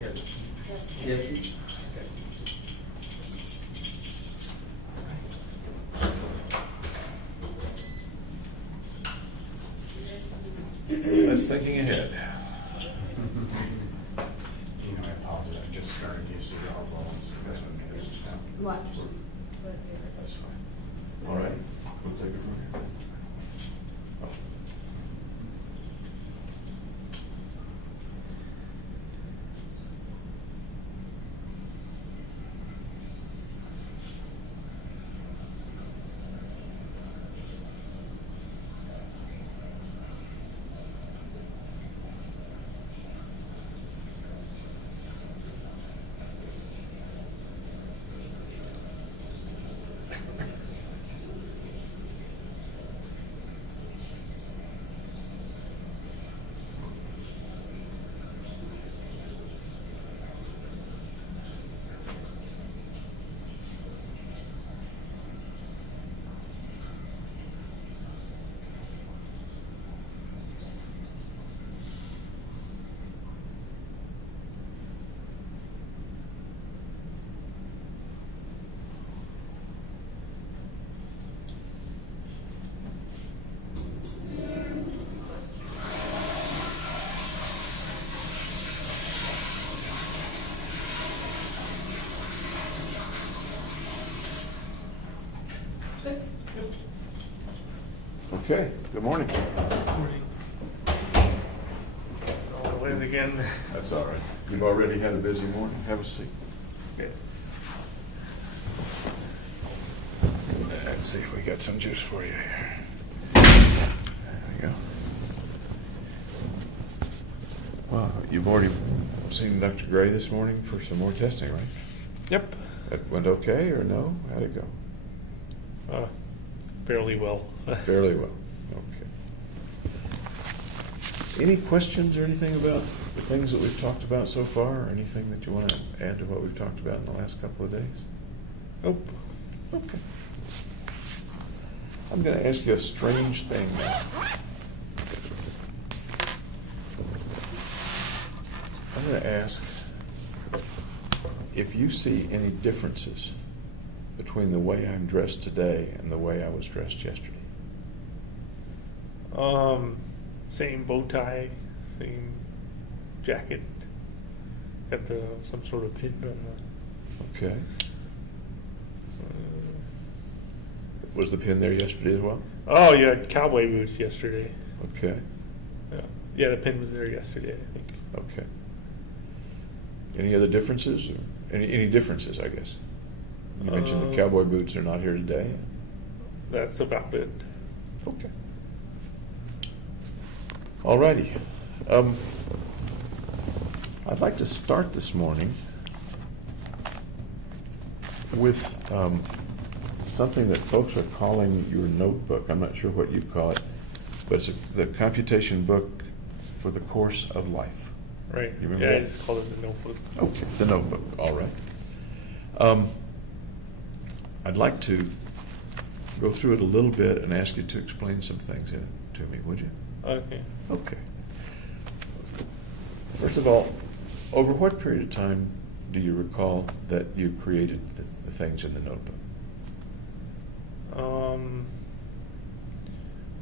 Yes. Yes. That's thinking ahead. You know, I apologize, I just started used to the elbow, so that's what made it stop. What? That's fine. All right, we'll take it from here. Oh. Okay, good morning. All the way again. That's all right. You've already had a busy morning. Have a seat. Yeah. Let's see if we got some juice for you here. There we go. Well, you've already seen Dr. Gray this morning for some more testing, right? Yep. That went okay or no? How'd it go? Fairly well. Fairly well. Okay. Any questions or anything about the things that we've talked about so far, or anything that you want to add to what we've talked about in the last couple of days? Nope. Okay. I'm going to ask you a strange thing now. I'm going to ask if you see any differences between the way I'm dressed today and the way I was dressed yesterday. Same bow tie, same jacket. Got some sort of pin on the. Okay. Was the pin there yesterday as well? Oh, you had cowboy boots yesterday. Okay. Yeah, the pin was there yesterday, I think. Okay. Any other differences? Or any differences, I guess? You mentioned the cowboy boots are not here today. That's about it. Okay. All righty. I'd like to start this morning with something that folks are calling your notebook. I'm not sure what you call it, but it's the computation book for the course of life. Right. You remember Yeah, that? I just called it the notebook. Okay, the notebook. All right. I'd like to go through it a little bit and ask you to explain some things in it to me, would you? Okay. Okay. First of all, over what period of time do you recall that you created the things in the notebook?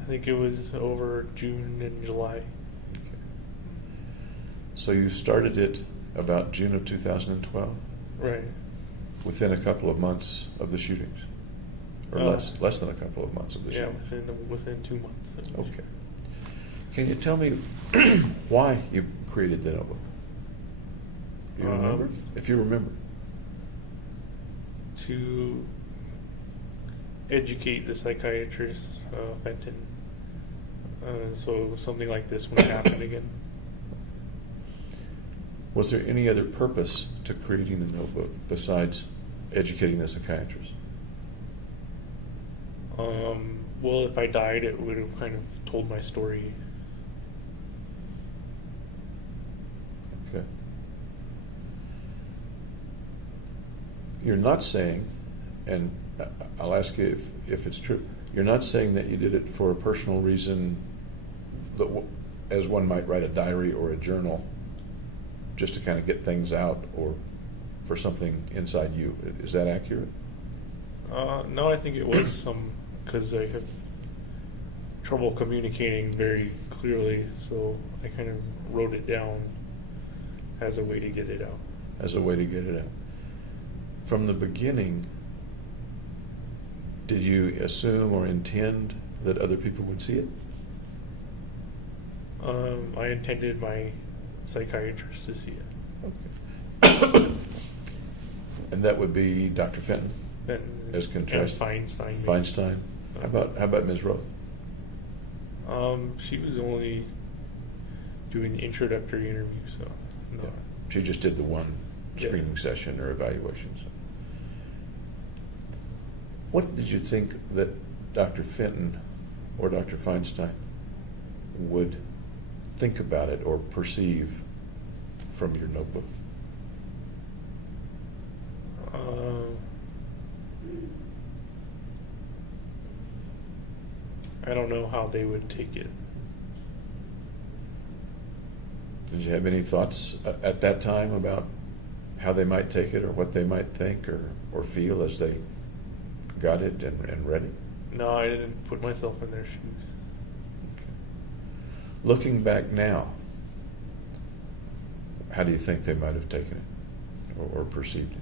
I think it was over June and July. Okay. So you started it about June of 2012, Right. within a couple of months of the shootings, or less than a couple of months of the Yeah, shootings. within 2 months. Okay. Can you tell me why you created the notebook? Do you remember? If you remember. To educate the psychiatrist, Fenton, so something like this wouldn't happen again. Was there any other purpose to creating the notebook besides educating the psychiatrist? Well, if I died, it would have kind of told my story. Okay. You're not saying, and I'll ask you if it's true, you're not saying that you did it for a personal reason, that as one might write a diary or a journal, just to kind of get things out or for something inside you. Is that accurate? No, I think it was some, because I have trouble communicating very clearly, so I kind of wrote it down as a way to get it out. As a way to get it out. From the beginning, did you assume or intend that other people would see it? I intended my psychiatrist to see it. Okay. And that would be Dr. Fenton, And, as contrast. and Feinstein. maybe. Feinstein. How about Ms. Roth? She was only doing the introductory interview, so no. Yeah. She just did the one Yeah. screening session or evaluation. So. What did you think that Dr. Fenton or Dr. Feinstein would think about it or perceive from your notebook? I don't know how they would take it. Did you have any thoughts at that time about how they might take it or what they might think or feel as they got it and read it? No, I didn't put myself in their shoes. Okay. Looking back now, how do you think they might have taken it or perceived it?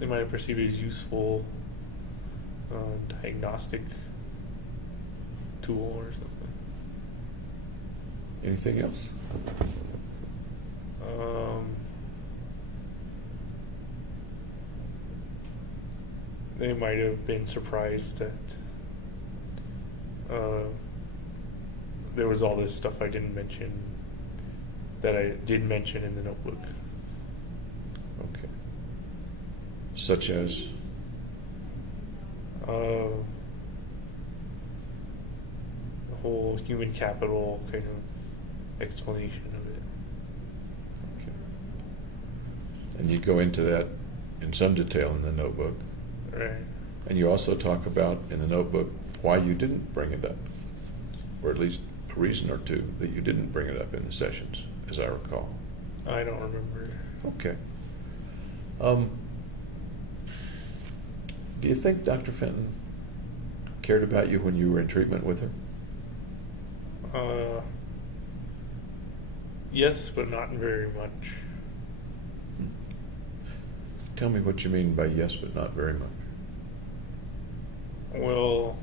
They might have perceived it as useful diagnostic tool or something. Anything else? They might have been surprised that there was all this stuff I didn't mention that I did mention in the notebook. Okay. Such as? The whole human capital kind of explanation of it. Okay. And you go into that in some detail in the notebook. Right. And you also talk about in the notebook why you didn't bring it up, or at least a reason or two that you didn't bring it up in the sessions, as I recall. I don't remember. Okay. Do you think Dr. Fenton cared about you when you were in treatment with her? Yes, but not very much. Tell me what you mean by yes, but not very much. Well,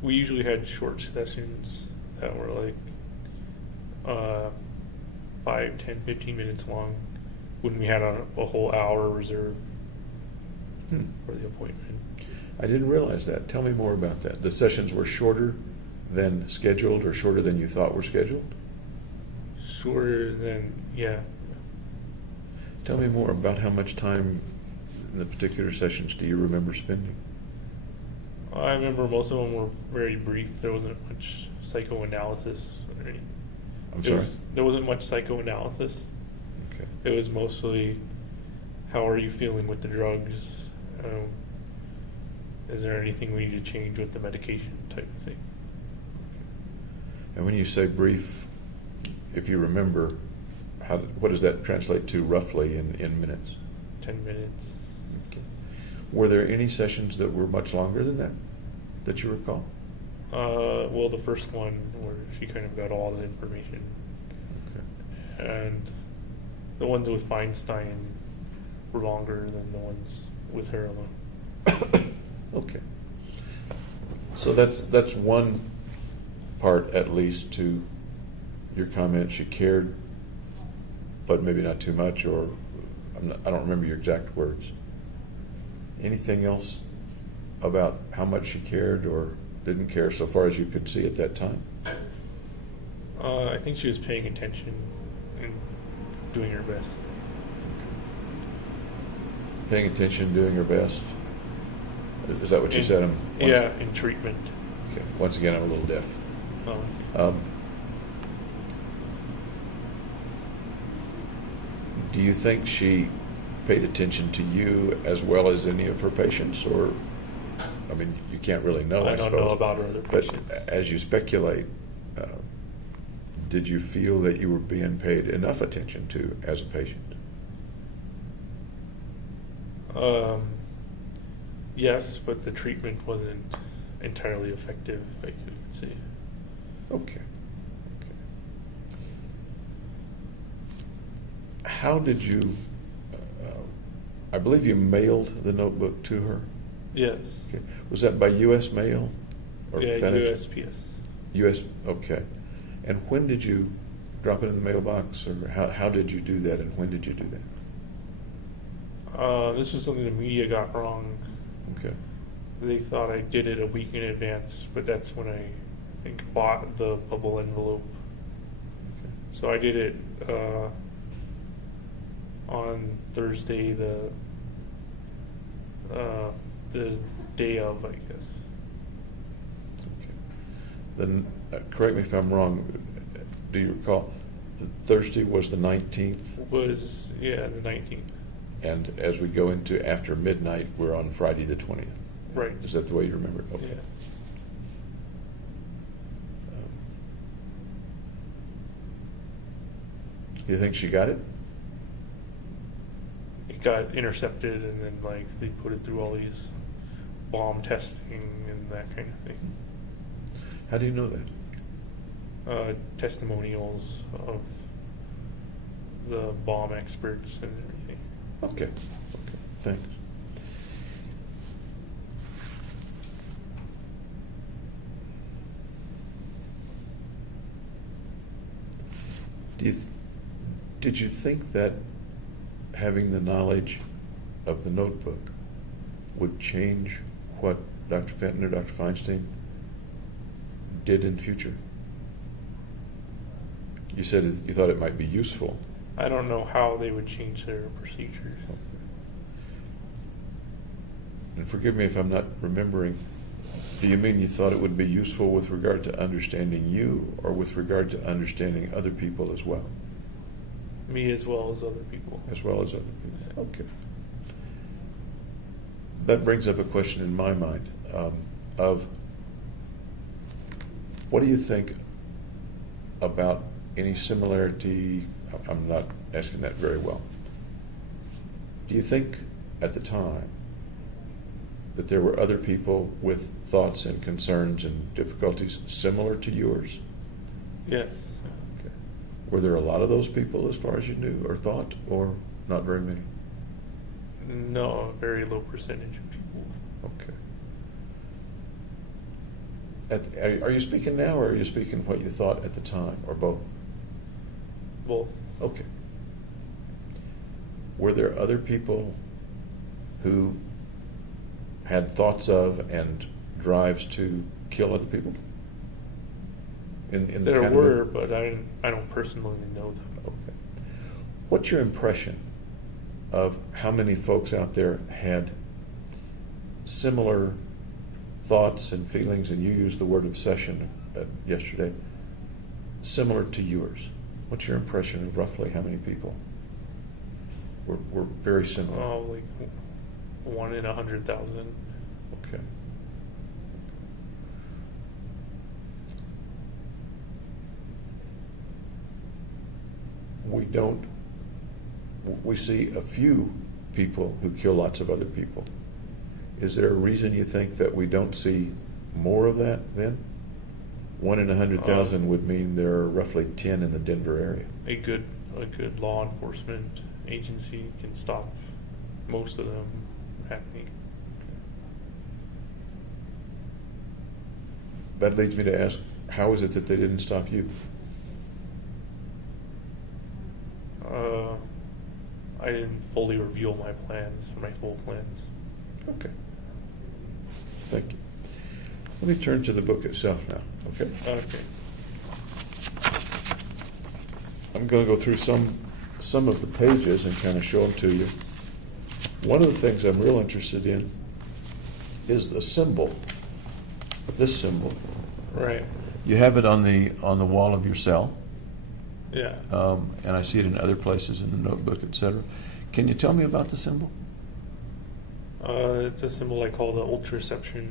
we usually had short sessions that were like 5, 10, 15 minutes long when we had a whole hour reserved for the appointment. I didn't realize that. Tell me more about that. The sessions were shorter than scheduled or shorter than you thought were scheduled? Shorter than, yeah. Tell me more about how much time in the particular sessions do you remember spending? I remember most of them were very brief. There wasn't much psychoanalysis or anything. I'm sorry? There wasn't much psychoanalysis. Okay. It was mostly, how are you feeling with the drugs? Is there anything we need to change with the medication type of thing? And when you say brief, if you remember, what does that translate to roughly in minutes? 10 minutes. Okay. Were there any sessions that were much longer than that you recall? Well, the first one where she kind of got all the information. Okay. And the ones with Feinstein were longer than the ones with her alone. Okay. So that's one part, at least, to your comment. She cared, but maybe not too much, or I don't remember your exact words. Anything else about how much she cared or didn't care so far as you could see at that time? I think she was paying attention and doing her best. Paying attention, doing her best. Is that what you said? Yeah, in treatment. Okay. Once again, I'm a little deaf. Oh. Do you think she paid attention to you as well as any of her patients, or, I mean, you can't really know, I I don't suppose. know about her other But patients. as you speculate, did you feel that you were being paid enough attention to as a patient? Yes, but the treatment wasn't entirely effective, I could say. Okay. How did you, I believe you mailed the notebook to her? Yes. Okay. Was that by U.S. mail? Or Yeah, FedEx? USPS. U.S., okay. And when did you drop it in the mailbox, or how did you do that, and when did you do that? This was something the media got wrong. Okay. They thought I did it a week in advance, but that's when I think bought the bubble envelope. Okay. So I did it on Thursday, the day of, I guess. Okay. Then, correct me if I'm wrong, do you recall, Thursday was the 19th? Was, yeah, the 19th. And as we go into after midnight, we're on Friday the 20th. Right. Is that the way you remember it? Okay. Yeah. You think she got it? It got intercepted, and then like they put it through all these bomb testing and that kind of thing. How do you know that? Testimonials of the bomb experts and everything. Okay. Thanks. Did you think that having the knowledge of the notebook would change what Dr. Fenton or Dr. Feinstein did in future? You said you thought it might be useful. I don't know how they would change their procedures. And forgive me if I'm not remembering, do you mean you thought it would be useful with regard to understanding you, or with regard to understanding other people as well? Me as well as other people. As well as other people. Okay. That brings up a question in my mind of what do you think about any similarity? I'm not asking that very well. Do you think at the time that there were other people with thoughts and concerns and difficulties similar to yours? Yes. Okay. Were there a lot of those people as far as you knew or thought, or not very many? No, a very low percentage of people. Okay. Are you speaking now, or are you speaking what you thought at the time, or both? Both. Okay. Were there other people who had thoughts of and drives to kill other people? In the There kind were, of, but I don't personally know them. okay. What's your impression of how many folks out there had similar thoughts and feelings, and you used the word obsession yesterday, similar to yours? What's your impression of roughly how many people were very similar? Oh, like 1 in 100,000. Okay. We see a few people who kill lots of other people. Is there a reason you think that we don't see more of that then? 1 in 100,000 would mean there are roughly 10 in the Denver area. A good law enforcement agency can stop most of them happening. That leads me to ask, how is it that they didn't stop you? I didn't fully reveal my plans, my full plans. Okay. Thank you. Let me turn to the book itself now, okay? Okay. I'm going to go through some of the pages and kind of show them to you. One of the things I'm real interested in is the symbol, this symbol. Right. You have it on the wall of your cell, Yeah. and I see it in other places in the notebook, etc. Can you tell me about the symbol? It's a symbol I call the ultraception,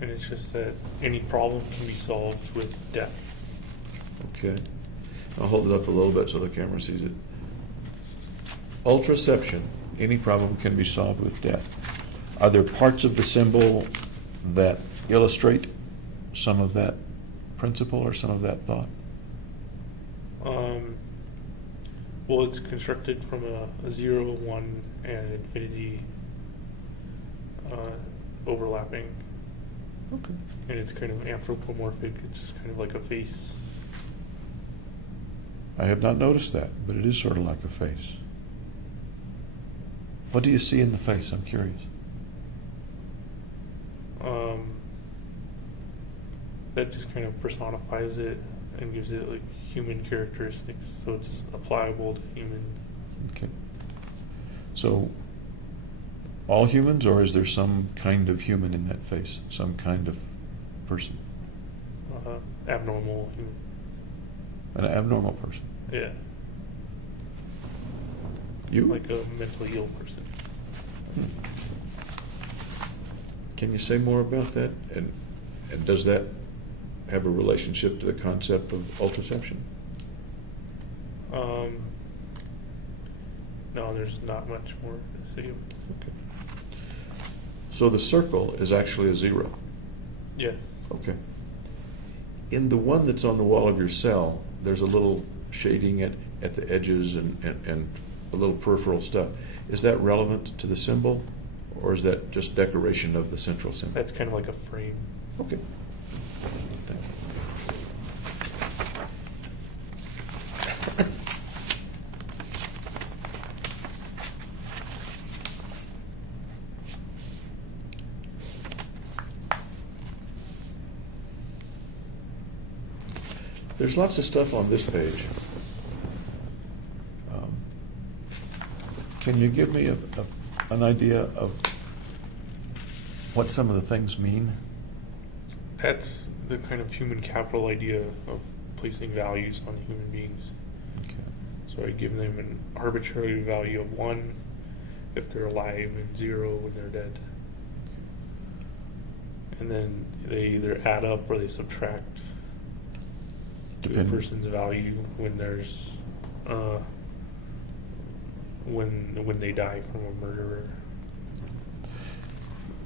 and it's just that any problem can be solved with death. Okay. I'll hold it up a little bit so the camera sees it. Ultraception. Any problem can be solved with death. Are there parts of the symbol that illustrate some of that principle or some of that thought? Well, it's constructed from a 0, 1, and infinity overlapping. Okay. And it's kind of anthropomorphic. It's just kind of like a face. I have not noticed that, but it is sort of like a face. What do you see in the face? I'm curious. That just kind of personifies it and gives it like human characteristics, so it's applicable to humans. Okay. So, all humans, or is there some kind of human in that face? Some kind of person? Abnormal human. An abnormal person? Yeah. You? Like a mentally ill person. Can you say more about that? And does that have a relationship to the concept of ultraception? No, there's not much more to say. Okay. So the circle is actually a 0. Yeah. Okay. In the one that's on the wall of your cell, there's a little shading at the edges and a little peripheral stuff. Is that relevant to the symbol, or is that just decoration of the central symbol? That's kind of like a frame. Okay. Thank you. There's lots of stuff on this page. Can you give me an idea of what some of the things mean? That's the kind of human capital idea of placing values on human beings. Okay. So I give them an arbitrary value of 1 if they're alive and 0 when they're dead. And then they either add up or they subtract to a person's value when there's when they die from a murderer.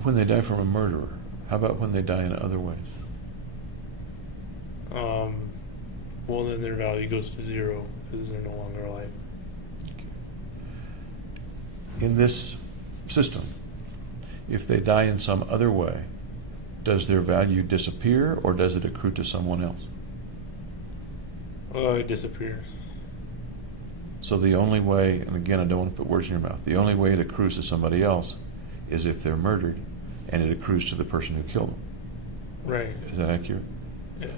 When they die from a murderer, how about when they die in other ways? Well, then their value goes to 0 because they're no longer alive. In this system, if they die in some other way, does their value disappear or does it accrue to someone else? It disappears. So the only way, and again I don't want to put words in your mouth, the only way it accrues to somebody else is if they're murdered and it accrues to the person who killed them. Right. Is that accurate? Yeah.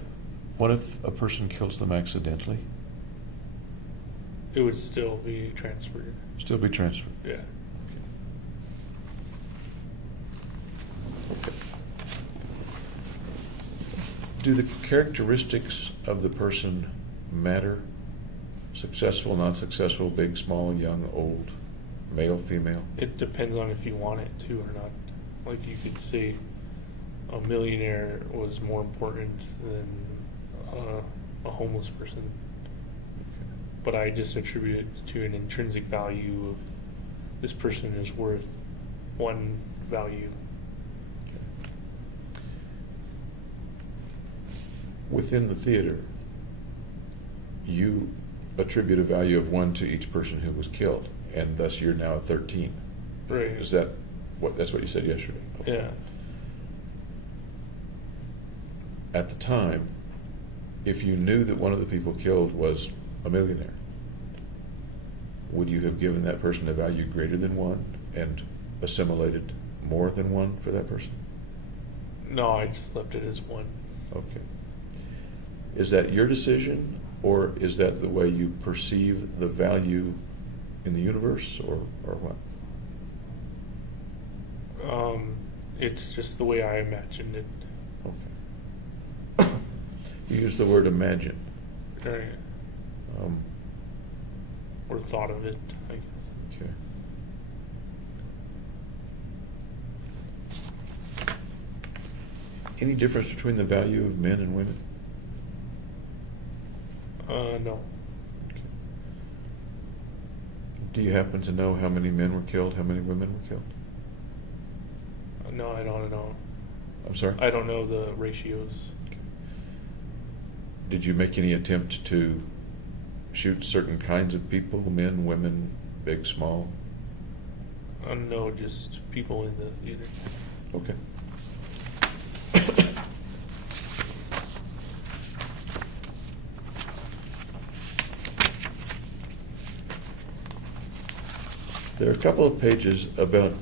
What if a person kills them accidentally? It would still be transferred. Still be transferred? Yeah. Okay. Do the characteristics of the person matter? Successful, not successful, big, small, young, old, male, female? It depends on if you want it to or not. Like you could say a millionaire was more important than a homeless person. Okay. But I just attribute it to an intrinsic value of this person is worth one value. Within the theater, you attribute a value of 1 to each person who was killed, and thus you're now at 13. Right. Is that what? That's what you said yesterday? Okay. Yeah. At the time, if you knew that one of the people killed was a millionaire, would you have given that person a value greater than 1 and assimilated more than 1 for that person? No, I just left it as 1. Okay. Is that your decision, or is that the way you perceive the value in the universe, or what? It's just the way I imagined it. Okay. You use the word imagine. Right. Or thought of it, I guess. Okay. Any difference between the value of men and women? No. Do you happen to know how many men were killed, how many women were killed? No, I don't know. I'm sorry? I don't know the ratios. Did you make any attempt to shoot certain kinds of people, men, women, big, small? No, just people in the theater. Okay. There are a couple of pages about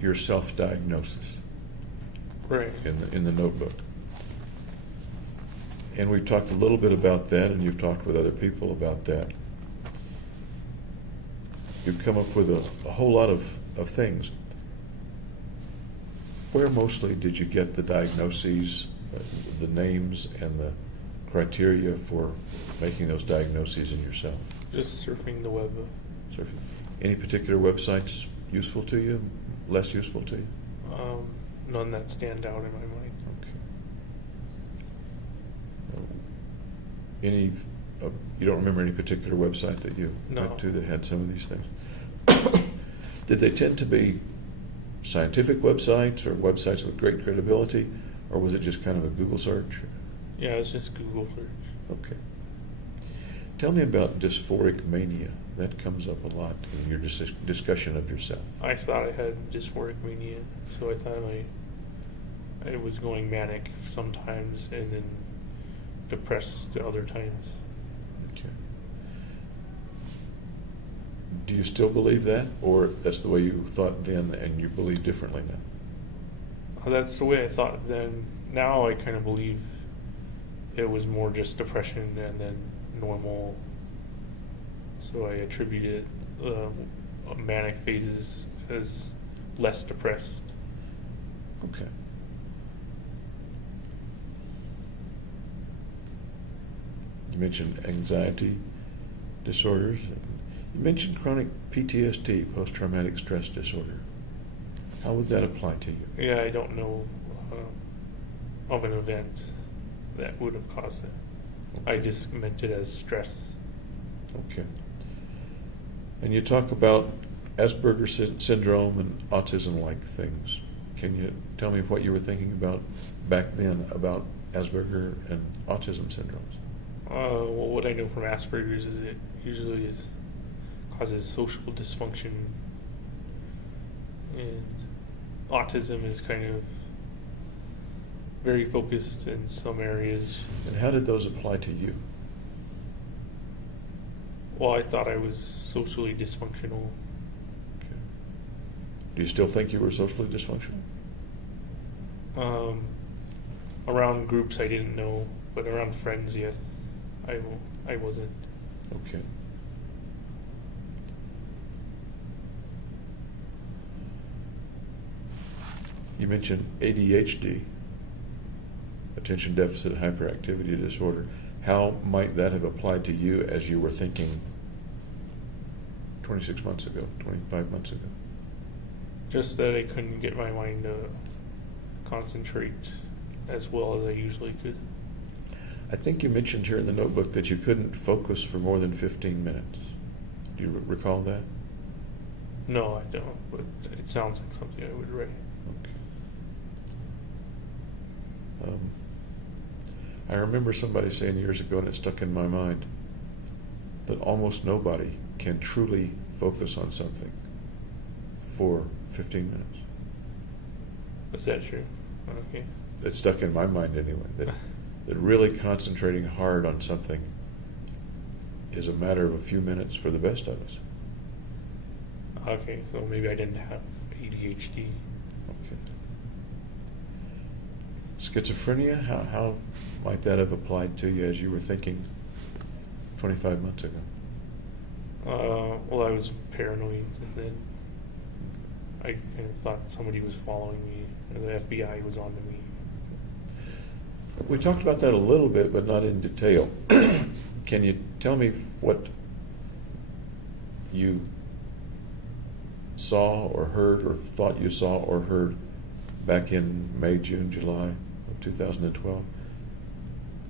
your self-diagnosis Right. in the notebook. And we've talked a little bit about that, and you've talked with other people about that. You've come up with a whole lot of things. Where mostly did you get the diagnoses, the names, and the criteria for making those diagnoses in yourself? Just surfing the web. Surfing. Any particular websites useful to you, less useful to you? None that stand out in my mind. Okay. Any, you don't remember any particular website that you No. went to that had some of these things? Did they tend to be scientific websites or websites with great credibility, or was it just kind of a Google search? Yeah, it's just Google search. Okay. Tell me about dysphoric mania. That comes up a lot in your discussion of yourself. I thought I had dysphoric mania, so I thought I was going manic sometimes and then depressed other times. Okay. Do you still believe that, or that's the way you thought then and you believe differently now? That's the way I thought then. Now I kind of believe it was more just depression and then normal. So I attributed manic phases as less depressed. Okay. You mentioned anxiety disorders. You mentioned chronic PTSD, post-traumatic stress disorder. How would that apply to you? Yeah, I don't know of an event that would have caused that. I just meant it as stress. Okay. And you talk about Asperger's syndrome and autism-like things. Can you tell me what you were thinking about back then about Asperger and autism syndromes? Well, what I know from Asperger's is it usually causes social dysfunction, and autism is kind of very focused in some areas. And how did those apply to you? Well, I thought I was socially dysfunctional. Okay. Do you still think you were socially dysfunctional? Around groups I didn't know, but around friends, yes, I wasn't. Okay. You mentioned ADHD, attention deficit hyperactivity disorder. How might that have applied to you as you were thinking 26 months ago, 25 months ago? Just that I couldn't get my mind to concentrate as well as I usually could. I think you mentioned here in the notebook that you couldn't focus for more than 15 minutes. Do you recall that? No, I don't, but it sounds like something I would write. Okay. I remember somebody saying years ago, and it stuck in my mind, that almost nobody can truly focus on something for 15 minutes. Is that true? Okay. It stuck in my mind anyway, that really concentrating hard on something is a matter of a few minutes for the best of us. Okay, so maybe I didn't have ADHD. Okay. Schizophrenia, how might that have applied to you as you were thinking 25 months ago? Well, I was paranoid, and then I kind of thought somebody was following me, or the FBI was on to me. We talked about that a little bit, but not in detail. Can you tell me what you saw or heard or thought you saw or heard back in May, June, July of 2012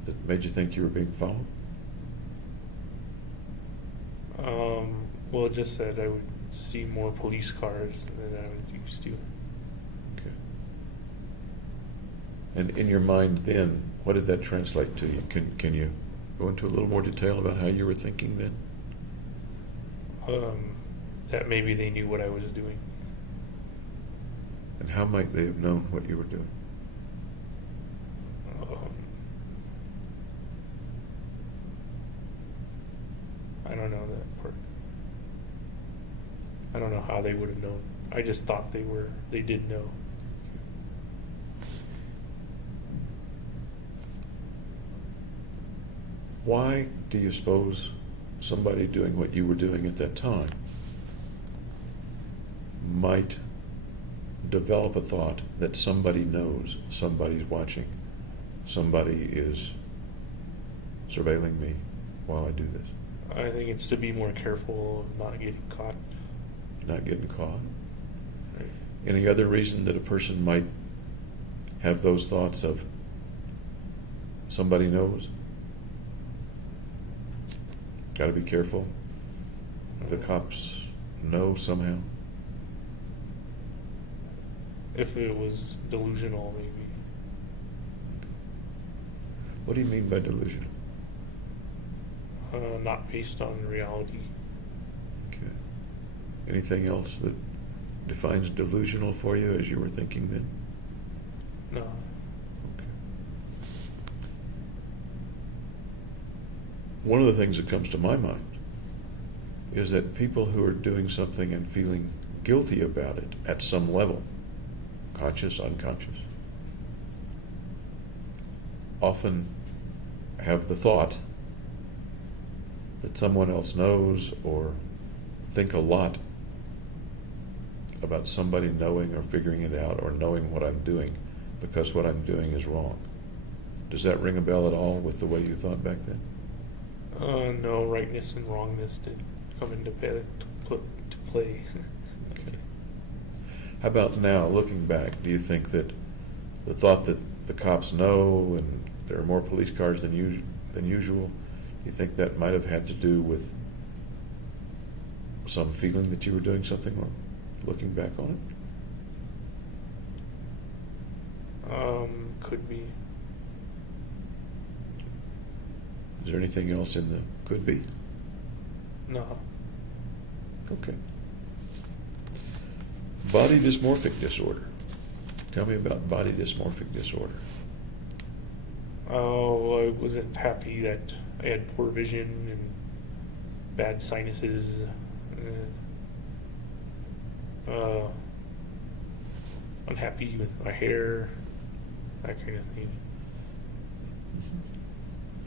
that made you think you were being followed? Well, it just said I would see more police cars than I was used to. Okay. And in your mind then, what did that translate to you? Can you go into a little more detail about how you were thinking then? That maybe they knew what I was doing. And how might they have known what you were doing? I don't know that part. I don't know how they would have known. I just thought they did know. Why do you suppose somebody doing what you were doing at that time might develop a thought that somebody knows, somebody's watching, somebody is surveilling me while I do this? I think it's to be more careful of not getting caught. Not getting caught. Right. Any other reason that a person might have those thoughts of somebody knows? Got to be careful. The cops know somehow. If it was delusional, maybe. What do you mean by delusional? Not based on reality. Okay. Anything else that defines delusional for you as you were thinking then? No. Okay. One of the things that comes to my mind is that people who are doing something and feeling guilty about it at some level, conscious, unconscious, often have the thought that someone else knows or think a lot about somebody knowing or figuring it out or knowing what I'm doing because what I'm doing is wrong. Does that ring a bell at all with the way you thought back then? No, rightness and wrongness did come into play. Okay. How about now, looking back, do you think that the thought that the cops know and there are more police cars than usual, you think that might have had to do with some feeling that you were doing something wrong, looking back on it? Could be. Is there anything else in the could be? No. Okay. Body dysmorphic disorder. Tell me about body dysmorphic disorder. Oh, I wasn't happy that I had poor vision and bad sinuses. Unhappy with my hair, that kind of thing.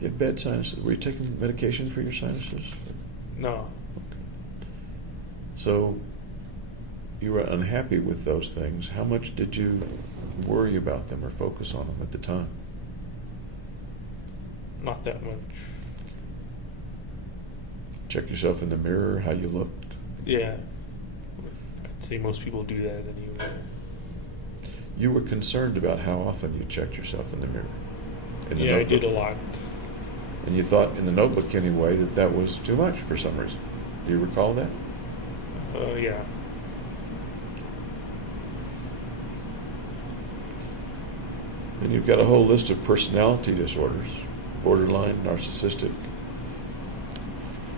You had bad sinuses. Were you taking medication for your sinuses? No. Okay. So you were unhappy with those things. How much did you worry about them or focus on them at the time? Not that much. Check yourself in the mirror, how you looked. Yeah. I'd say most people do that anyway. You were concerned about how often you checked yourself in the mirror. In the Yeah, I notebook. did a lot. And you thought in the notebook anyway that that was too much for some reason. Do you recall that? Yeah. Then you've got a whole list of personality disorders: borderline, narcissistic,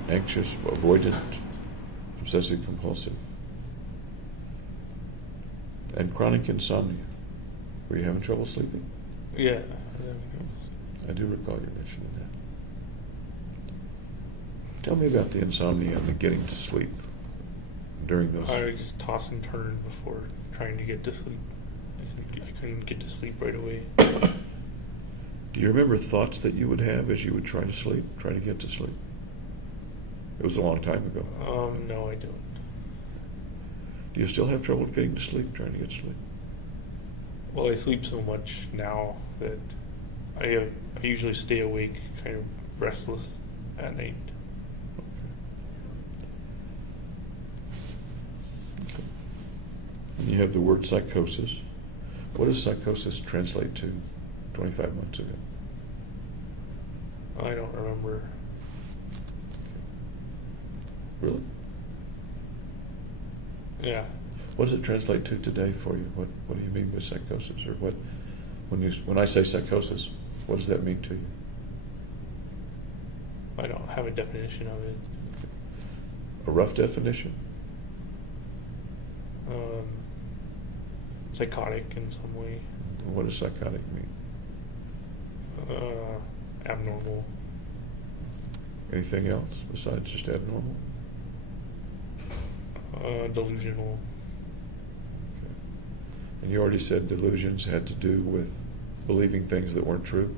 anxious, avoidant, obsessive compulsive, and chronic insomnia. Were you having trouble sleeping? Yeah. I do recall you mentioning that. Tell me about the insomnia and the getting to sleep during those. I would just toss and turn before trying to get to sleep. I couldn't get to sleep right away. Do you remember thoughts that you would have as you would try to sleep, try to get to sleep? It was a long time ago. No, I don't. Do you still have trouble getting to sleep, trying to get to sleep? Well, I sleep so much now that I usually stay awake, kind of restless at night. And you have the word psychosis. What does psychosis translate to 25 months ago? I don't remember. Really? Yeah. What does it translate to today for you? What do you mean by psychosis, or what? When I say psychosis, what does that mean to you? I don't have a definition of it. A rough definition? Psychotic in some way. What does psychotic mean? Abnormal. Anything else besides just abnormal? Delusional. Okay. And you already said delusions had to do with believing things that weren't true.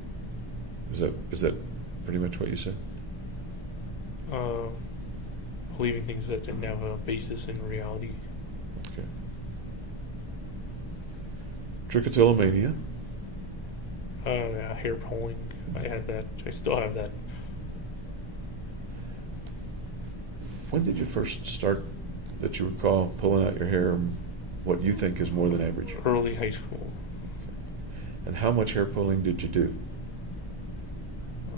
Is that pretty much what you said? Believing things that didn't have a basis in reality. Okay. Trichotillomania. Yeah, hair pulling. I had that. I still have that. When did you first start, that you recall, pulling out your hair, what you think is more than average? Early high school. Okay. And how much hair pulling did you do?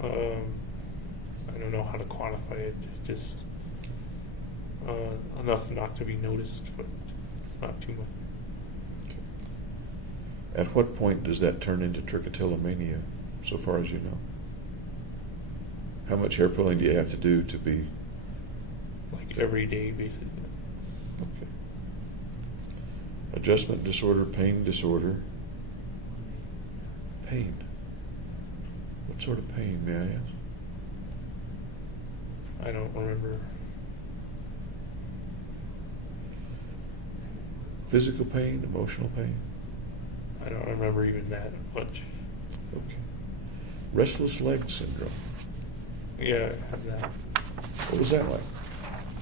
I don't know how to quantify it. Just enough not to be noticed, but not too much. Okay. At what point does that turn into trichotillomania, so far as you know? How much hair pulling do you have to do to be... Like every day, basically. Okay. Adjustment disorder, pain disorder. Pain. What sort of pain, may I ask? I don't remember. Physical pain, emotional pain? I don't remember even that much. Okay. Restless leg syndrome. Yeah, I have that. What was that like?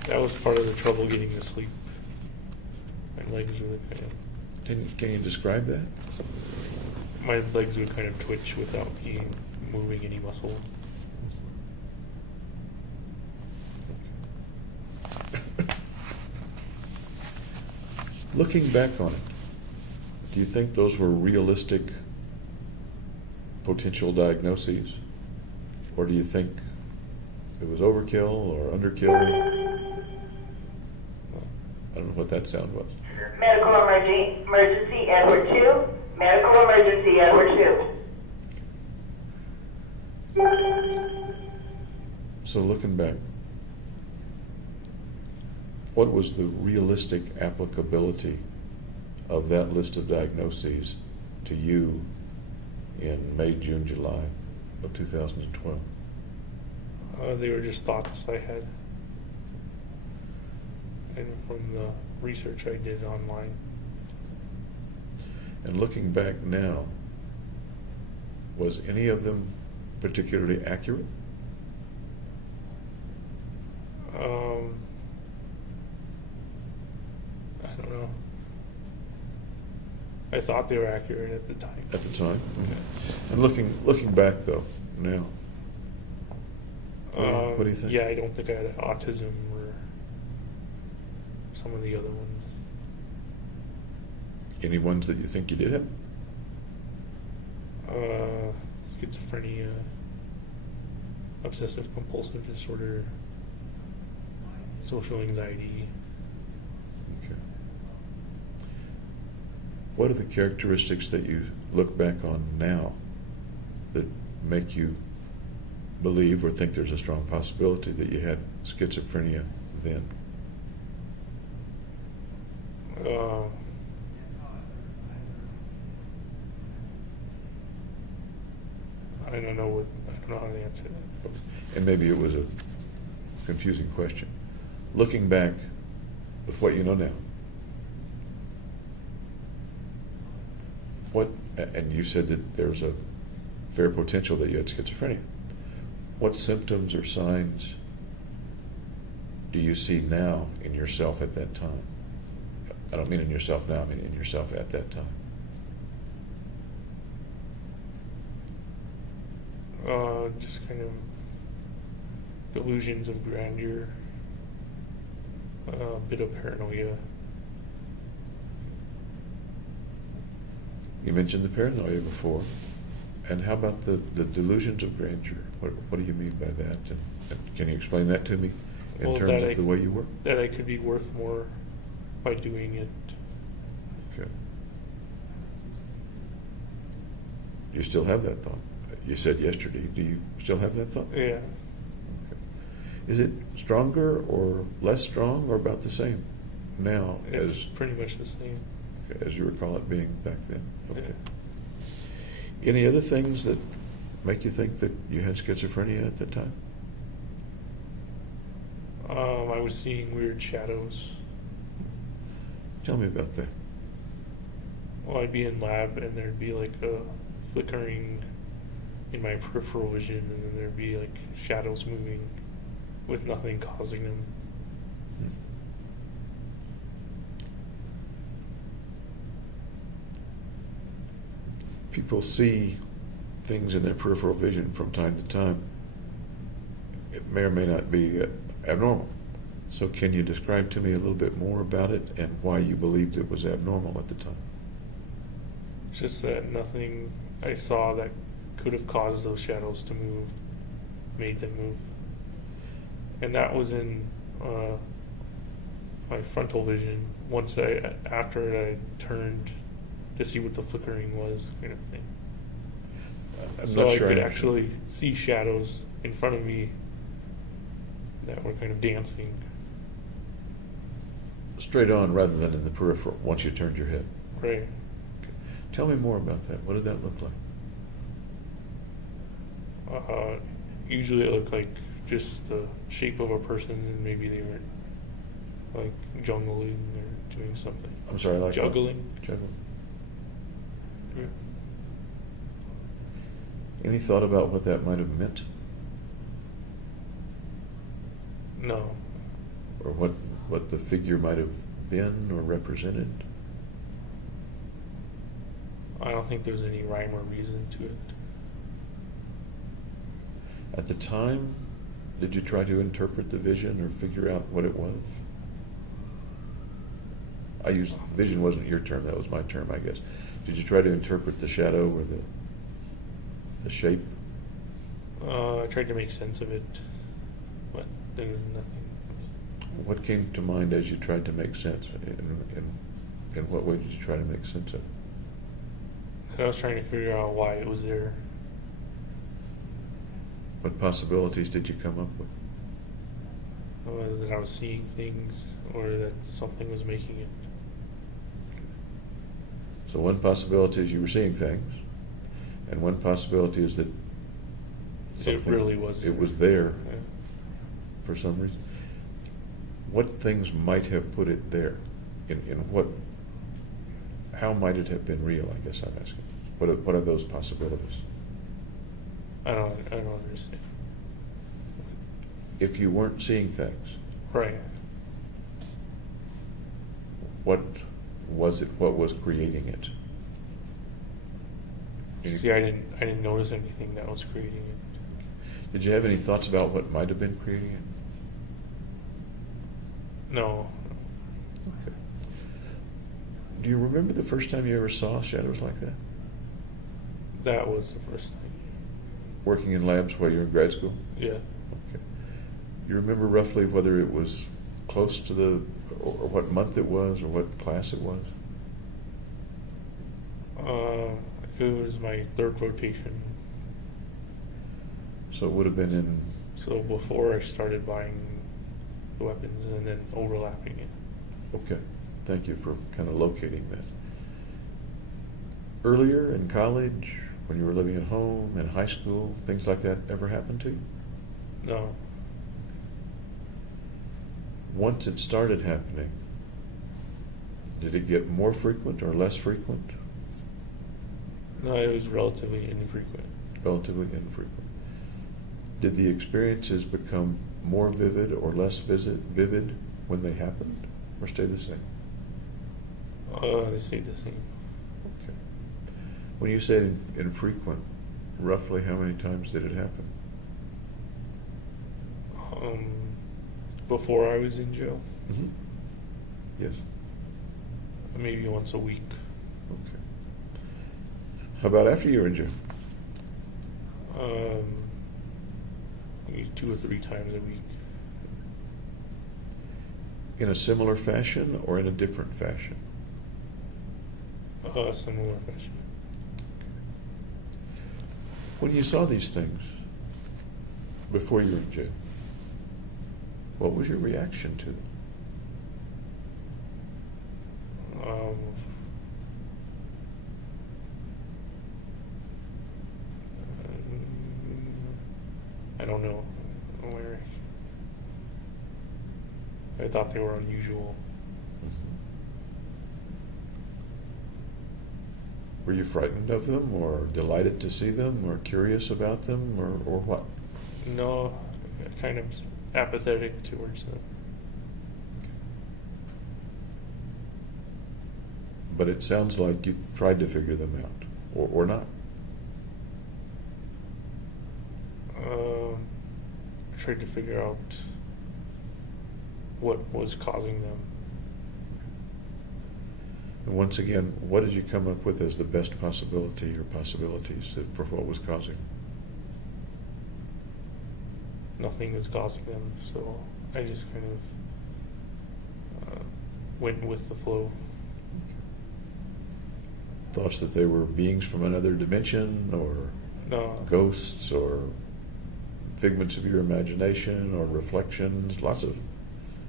That was part of the trouble getting to sleep. My legs were kind of... Can you describe that? My legs would kind of twitch without moving any muscle. Looking back on it, do you think those were realistic potential diagnoses? Or do you think it was overkill or underkill? I don't know what that sound was. Medical emergency, Edward 2. Medical emergency, Edward 2. So looking back, what was the realistic applicability of that list of diagnoses to you in May, June, July of 2012? They were just thoughts I had. And from the research I did online. And looking back now, was any of them particularly accurate? I don't know. I thought they were accurate at the time. At the time? Okay. And looking back though, now, what do you think? Yeah, I don't think I had autism or some of the other ones. Any ones that you think you did have? Schizophrenia, obsessive compulsive disorder, social anxiety. Okay. What are the characteristics that you look back on now that make you believe or think there's a strong possibility that you had schizophrenia then? I don't know how to answer that. And maybe it was a confusing question. Looking back with what you know now, and you said that there's a fair potential that you had schizophrenia. What symptoms or signs do you see now in yourself at that time? I don't mean in yourself now, I mean in yourself at that time. Just kind of delusions of grandeur, a bit of paranoia. You mentioned the paranoia before. And how about the delusions of grandeur? What do you mean by that? And can you explain that to me in Well, terms of the way you work? That I could be worth more by doing it. Okay. You still have that thought? You said yesterday. Do you still have that thought? Yeah. Okay. Is it stronger or less strong or about the same now It's pretty much the same. as you recall it being back then? Okay. Yeah. Any other things that make you think that you had schizophrenia at the time? I was seeing weird shadows. Tell me about that. Well, I'd be in lab and there'd be like a flickering in my peripheral vision, and then there'd be like shadows moving with nothing causing them. Hmm. People see things in their peripheral vision from time to time. It may or may not be abnormal. So can you describe to me a little bit more about it and why you believed it was abnormal at the time? It's just that nothing I saw that could have caused those shadows to move made them move. And that was in my frontal vision after I turned to see what the flickering was, kind of thing. I'm So not I sure could I- actually see shadows in front of me that were kind of dancing. Straight on rather than in the peripheral once you turned your head. Right. Tell me more about that. What did that look like? Usually it looked like just the shape of a person, and maybe they were like jungling or doing something. I'm sorry, like what? Juggling. Juggling. Yeah. Any thought about what that might have meant? No. Or what the figure might have been or represented? I don't think there's any rhyme or reason to it. At the time, did you try to interpret the vision or figure out what it was? Vision wasn't your term, that was my term, I guess. Did you try to interpret the shadow or the shape? I tried to make sense of it, but there was nothing. What came to mind as you tried to make sense? In what way did you try to make sense of it? I was trying to figure out why it was there. What possibilities did you come up with? That I was seeing things, or that something was making it. So one possibility is you were seeing things, and one possibility is that something, really was there. It was there Yeah. for some reason. What things might have put it there? In what? How might it have been real? I guess I'm asking. What are those possibilities? I don't understand. If you weren't seeing things, Right. what was it? What was creating it? See, I didn't notice anything that was creating it. Did you have any thoughts about what might have been creating it? No. Okay. Do you remember the first time you ever saw shadows like that? That was the first thing. Working in labs while you were in grad school? Yeah. Okay. You remember roughly whether it was close to or what month it was, or what class it was? It was my third rotation. So it would have been in. So before I started buying the weapons and then overlapping it. Okay. Thank you for kind of locating that. Earlier in college, when you were living at home, in high school, things like that ever happened to you? No. Once it started happening, did it get more frequent or less frequent? No, it was relatively infrequent. Relatively infrequent. Did the experiences become more vivid or less vivid when they happened, or stay the same? They stayed the same. Okay. When you said infrequent, roughly how many times did it happen? Before I was in jail, Mm-hmm. Yes. maybe once a week. Okay. How about after you were in jail? Maybe 2 or 3 times a week. in a similar fashion or in a different fashion? Similar fashion. When you saw these things before you were in jail, what was your reaction to them? I don't know. I thought they were unusual. Were you frightened of them, or delighted to see them, or curious about them, or what? No, kind of apathetic towards them. But it sounds like you tried to figure them out, or not. I tried to figure out what was causing them. And once again, what did you come up with as the best possibility or possibilities for what was causing them? Nothing was causing them, so I just kind of went with the flow. Thoughts that they were beings from another dimension, or No, ghosts, or figments of your imagination, or reflections. Lots of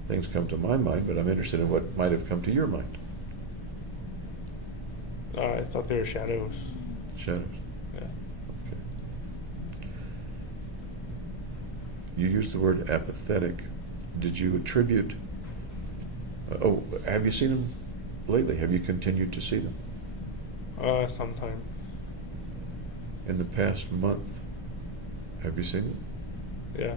things come to my mind, but I'm interested in what might have come to your mind. I thought they were shadows. Shadows. Yeah. Okay. You used the word apathetic. Did you attribute... have you seen them lately? Have you continued to see them? Sometime. In the past month, have you seen them? Yeah.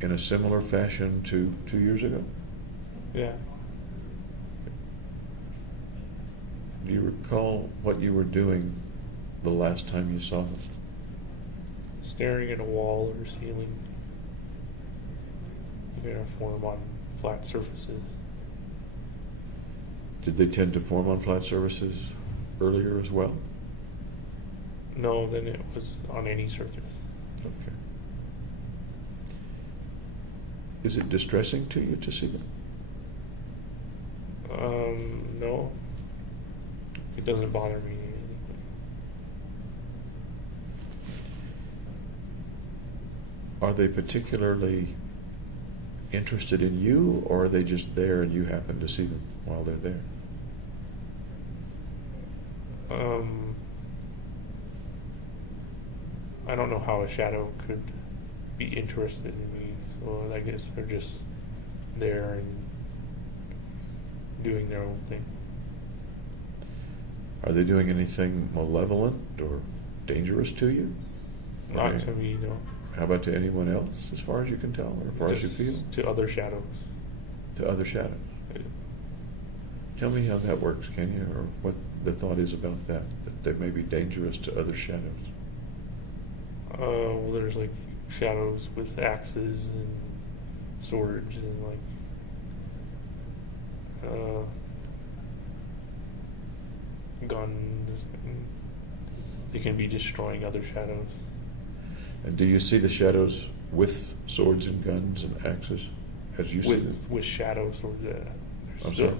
In a similar fashion to 2 years ago? Yeah. Do you recall what you were doing the last time you saw them? Staring at a wall or ceiling. They're gonna form on flat surfaces. Did they tend to form on flat surfaces earlier as well? No, then it was on any surface. Okay. Is it distressing to you to see them? No. It doesn't bother me. Are they particularly interested in you, or are they just there and you happen to see them while they're there? I don't know how a shadow could be interested in me, so I guess they're just there and doing their own thing. Are they doing anything malevolent or dangerous to you? Not Or to me, no. How about to anyone else, as far as you can tell, or as far as you Just feel? to other shadows. To other shadows. Tell me how that works, can you, or what the thought is about that they may be dangerous to other shadows. Well, there's like shadows with axes and swords and guns. And they can be destroying other shadows. And do you see the shadows with swords and guns and axes as you see them? With shadow swords. I'm sorry?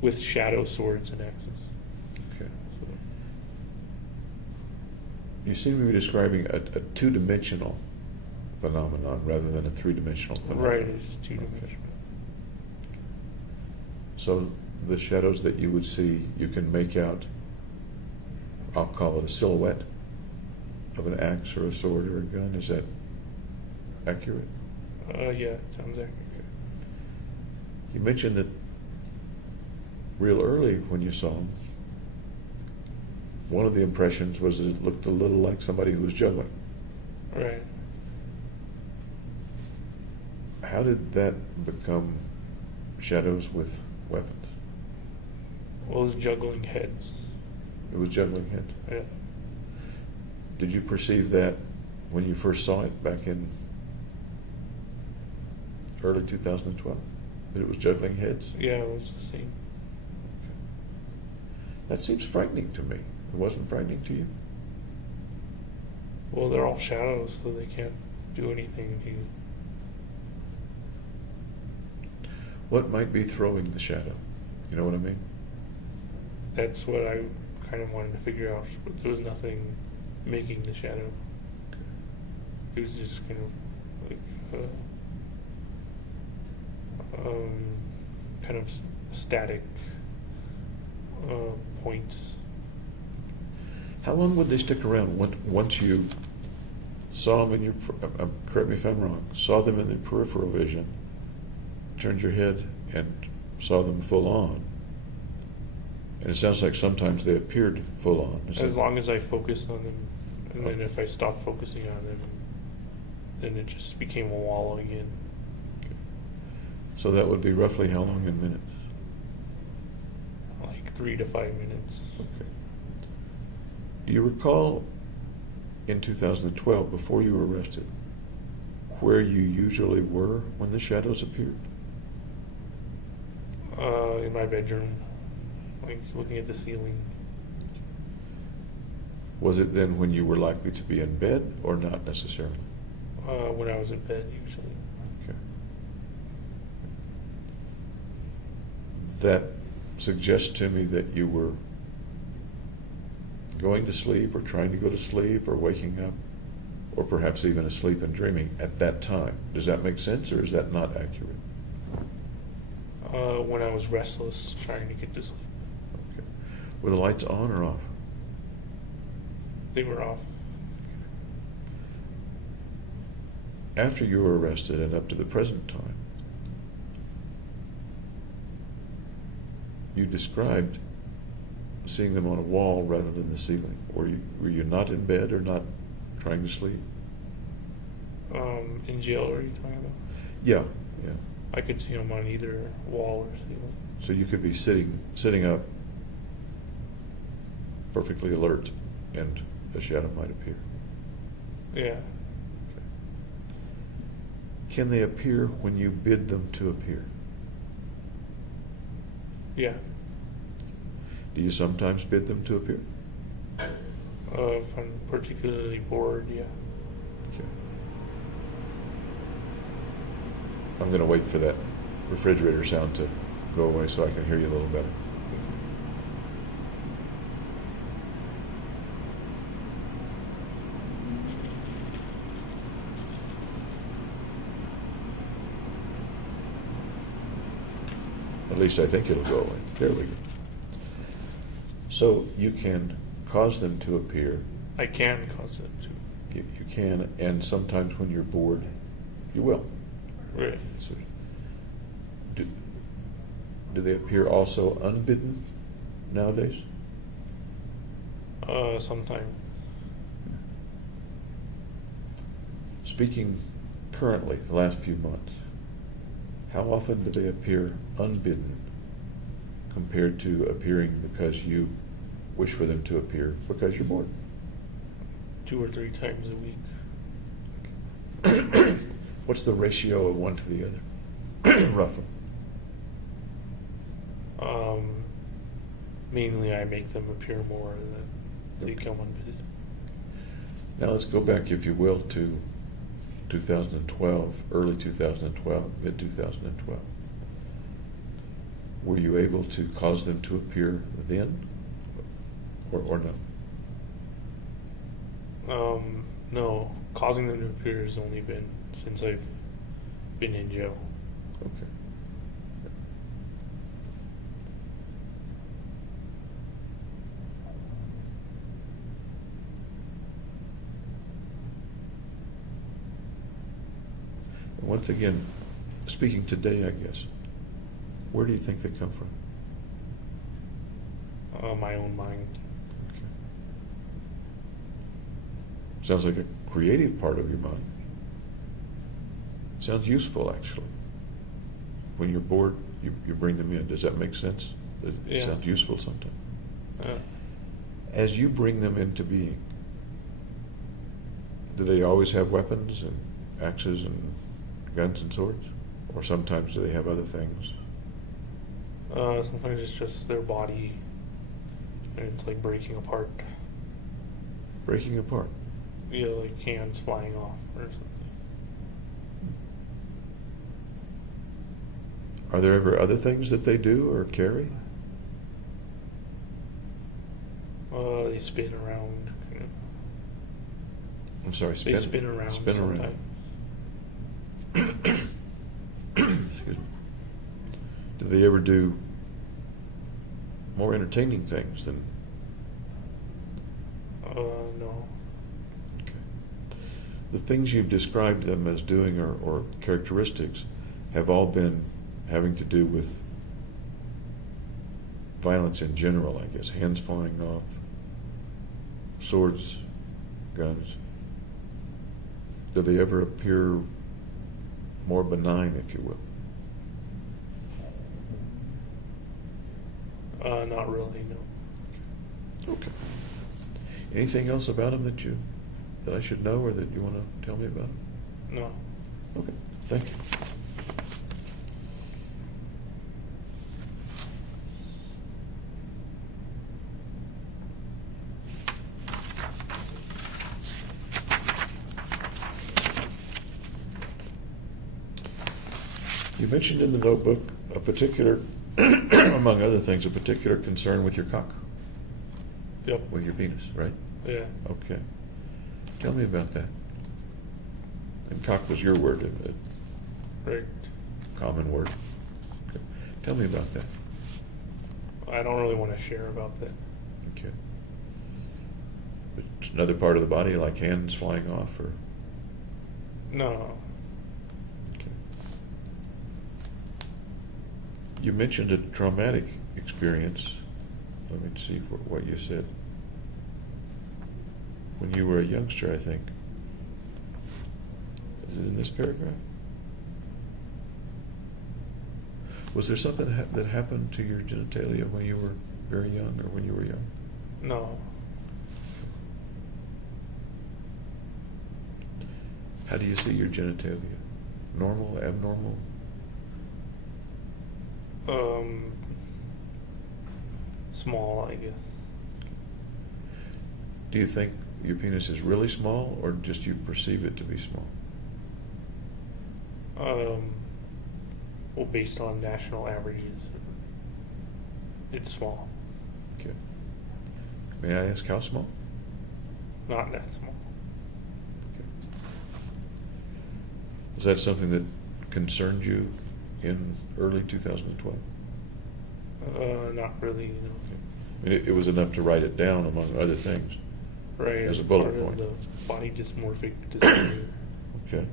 With shadow swords and axes. Okay. So, You seem to be describing a two-dimensional phenomenon rather than a three-dimensional phenomenon. right, it's two-dimensional. So the shadows that you would see, you can make out, I'll call it a silhouette of an axe or a sword or a gun. Is that accurate? Yeah, sounds accurate. You mentioned that real early when you saw him, one of the impressions was that it looked a little like somebody who was juggling. Right. How did that become shadows with weapons? Well, it was juggling heads. It was juggling heads. Yeah. Did you perceive that when you first saw it back in early 2012? That it was juggling heads? Yeah, it was the same. That seems frightening to me. It wasn't frightening to you? Well, they're all shadows, so they can't do anything to you. What might be throwing the shadow? You know what I mean? That's what I kind of wanted to figure out, but there was nothing making the shadow. It was just kind of like kind of static points. How long would they stick around once you saw them in your, correct me if I'm wrong, saw them in the peripheral vision, turned your head and saw them full on? And it sounds like sometimes they appeared full on. As long as I focused on them, and then if I stopped focusing on them, then it just became a wall again. So that would be roughly how long in minutes? Like 3 to 5 minutes. Okay. Do you recall in 2012, before you were arrested, where you usually were when the shadows appeared? In my bedroom, like looking at the ceiling. Was it then when you were likely to be in bed or not necessarily? When I was in bed, usually. Okay. That suggests to me that you were going to sleep or trying to go to sleep or waking up or perhaps even asleep and dreaming at that time. Does that make sense or is that not accurate? When I was restless, trying to get to sleep. Okay. Were the lights on or off? They were off. After you were arrested and up to the present time, you described seeing them on a wall rather than the ceiling. Were you not in bed or not trying to sleep? In jail, are you talking about? Yeah. I could see them on either wall or ceiling. So you could be sitting up, perfectly alert, and a shadow might appear. Yeah. Can they appear when you bid them to appear? Yeah. Do you sometimes bid them to appear? If I'm particularly bored, yeah. Okay. I'm going to wait for that refrigerator sound to go away so I can hear you a little better. At least I think it'll go away. There we go. So you can cause them to appear. I can cause them to. You can, and sometimes when you're bored, you will. Right. So, do they appear also unbidden nowadays? Sometimes. Speaking currently, the last few months, how often do they appear unbidden compared to appearing because you wish for them to appear because you're bored? 2 or 3 times a week. What's the ratio of one to the other, roughly? Mainly I make them appear more than they come unbidden. Now let's go back, if you will, to 2012, early 2012, mid-2012. Were you able to cause them to appear then, or no? No, causing them to appear has only been since I've been in jail. Okay. Once again, speaking today, I guess, where do you think they come from? My own mind. Okay. Sounds like a creative part of your mind. Sounds useful, actually. When you're bored, you bring them in. Does that make sense? It Yeah. sounds useful sometimes. Yeah. As you bring them into being, do they always have weapons and axes and guns and swords? Or sometimes do they have other things? Sometimes it's just their body, and it's like breaking apart. Breaking apart. Yeah, like hands flying off or something. Are there ever other things that they do or carry? They spin around. Kind of. I'm sorry, They spin around. Spin around. sometimes. Excuse me. Do they ever do more entertaining things than? No. Okay. The things you've described them as doing or characteristics have all been having to do with violence in general, I guess. Hands flying off, swords, guns. Do they ever appear more benign, if you will? Not really, no. Okay. Anything else about them that I should know or that you want to tell me about? No. Okay, thank you. You mentioned in the notebook a particular, among other things, a particular concern with your cock, Yep. with your penis, right? Yeah. Okay. Tell me about that. And cock was your word, a Right. common word. Okay. Tell me about that. I don't really want to share about that. Okay. It's another part of the body, like hands flying off, or? No. Okay. You mentioned a traumatic experience. Let me see what you said. When you were a youngster, I think. Is it in this paragraph? Was there something that happened to your genitalia when you were very young or when you were young? No. How do you see your genitalia? Normal, abnormal? Small, I guess. Do you think your penis is really small or just you perceive it to be small? Well, based on national averages, it's small. Okay. May I ask how small? Not that small. Okay. Was that something that concerned you in early 2012? Not really, I mean, it was enough to write it down among other things. Right. As a bullet part point. Of the body dysmorphic disorder. Okay.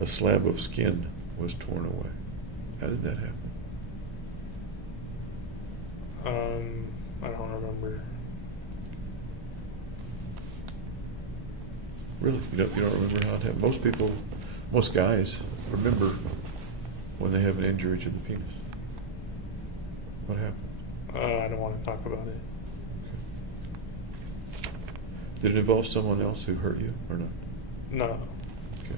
A slab of skin was torn away. How did that happen? I don't remember. Really? You don't remember how it happened? Most guys remember when they have an injury to the penis. What happened? I don't want to talk about it. Okay. Did it involve someone else who hurt you or not? No. Okay.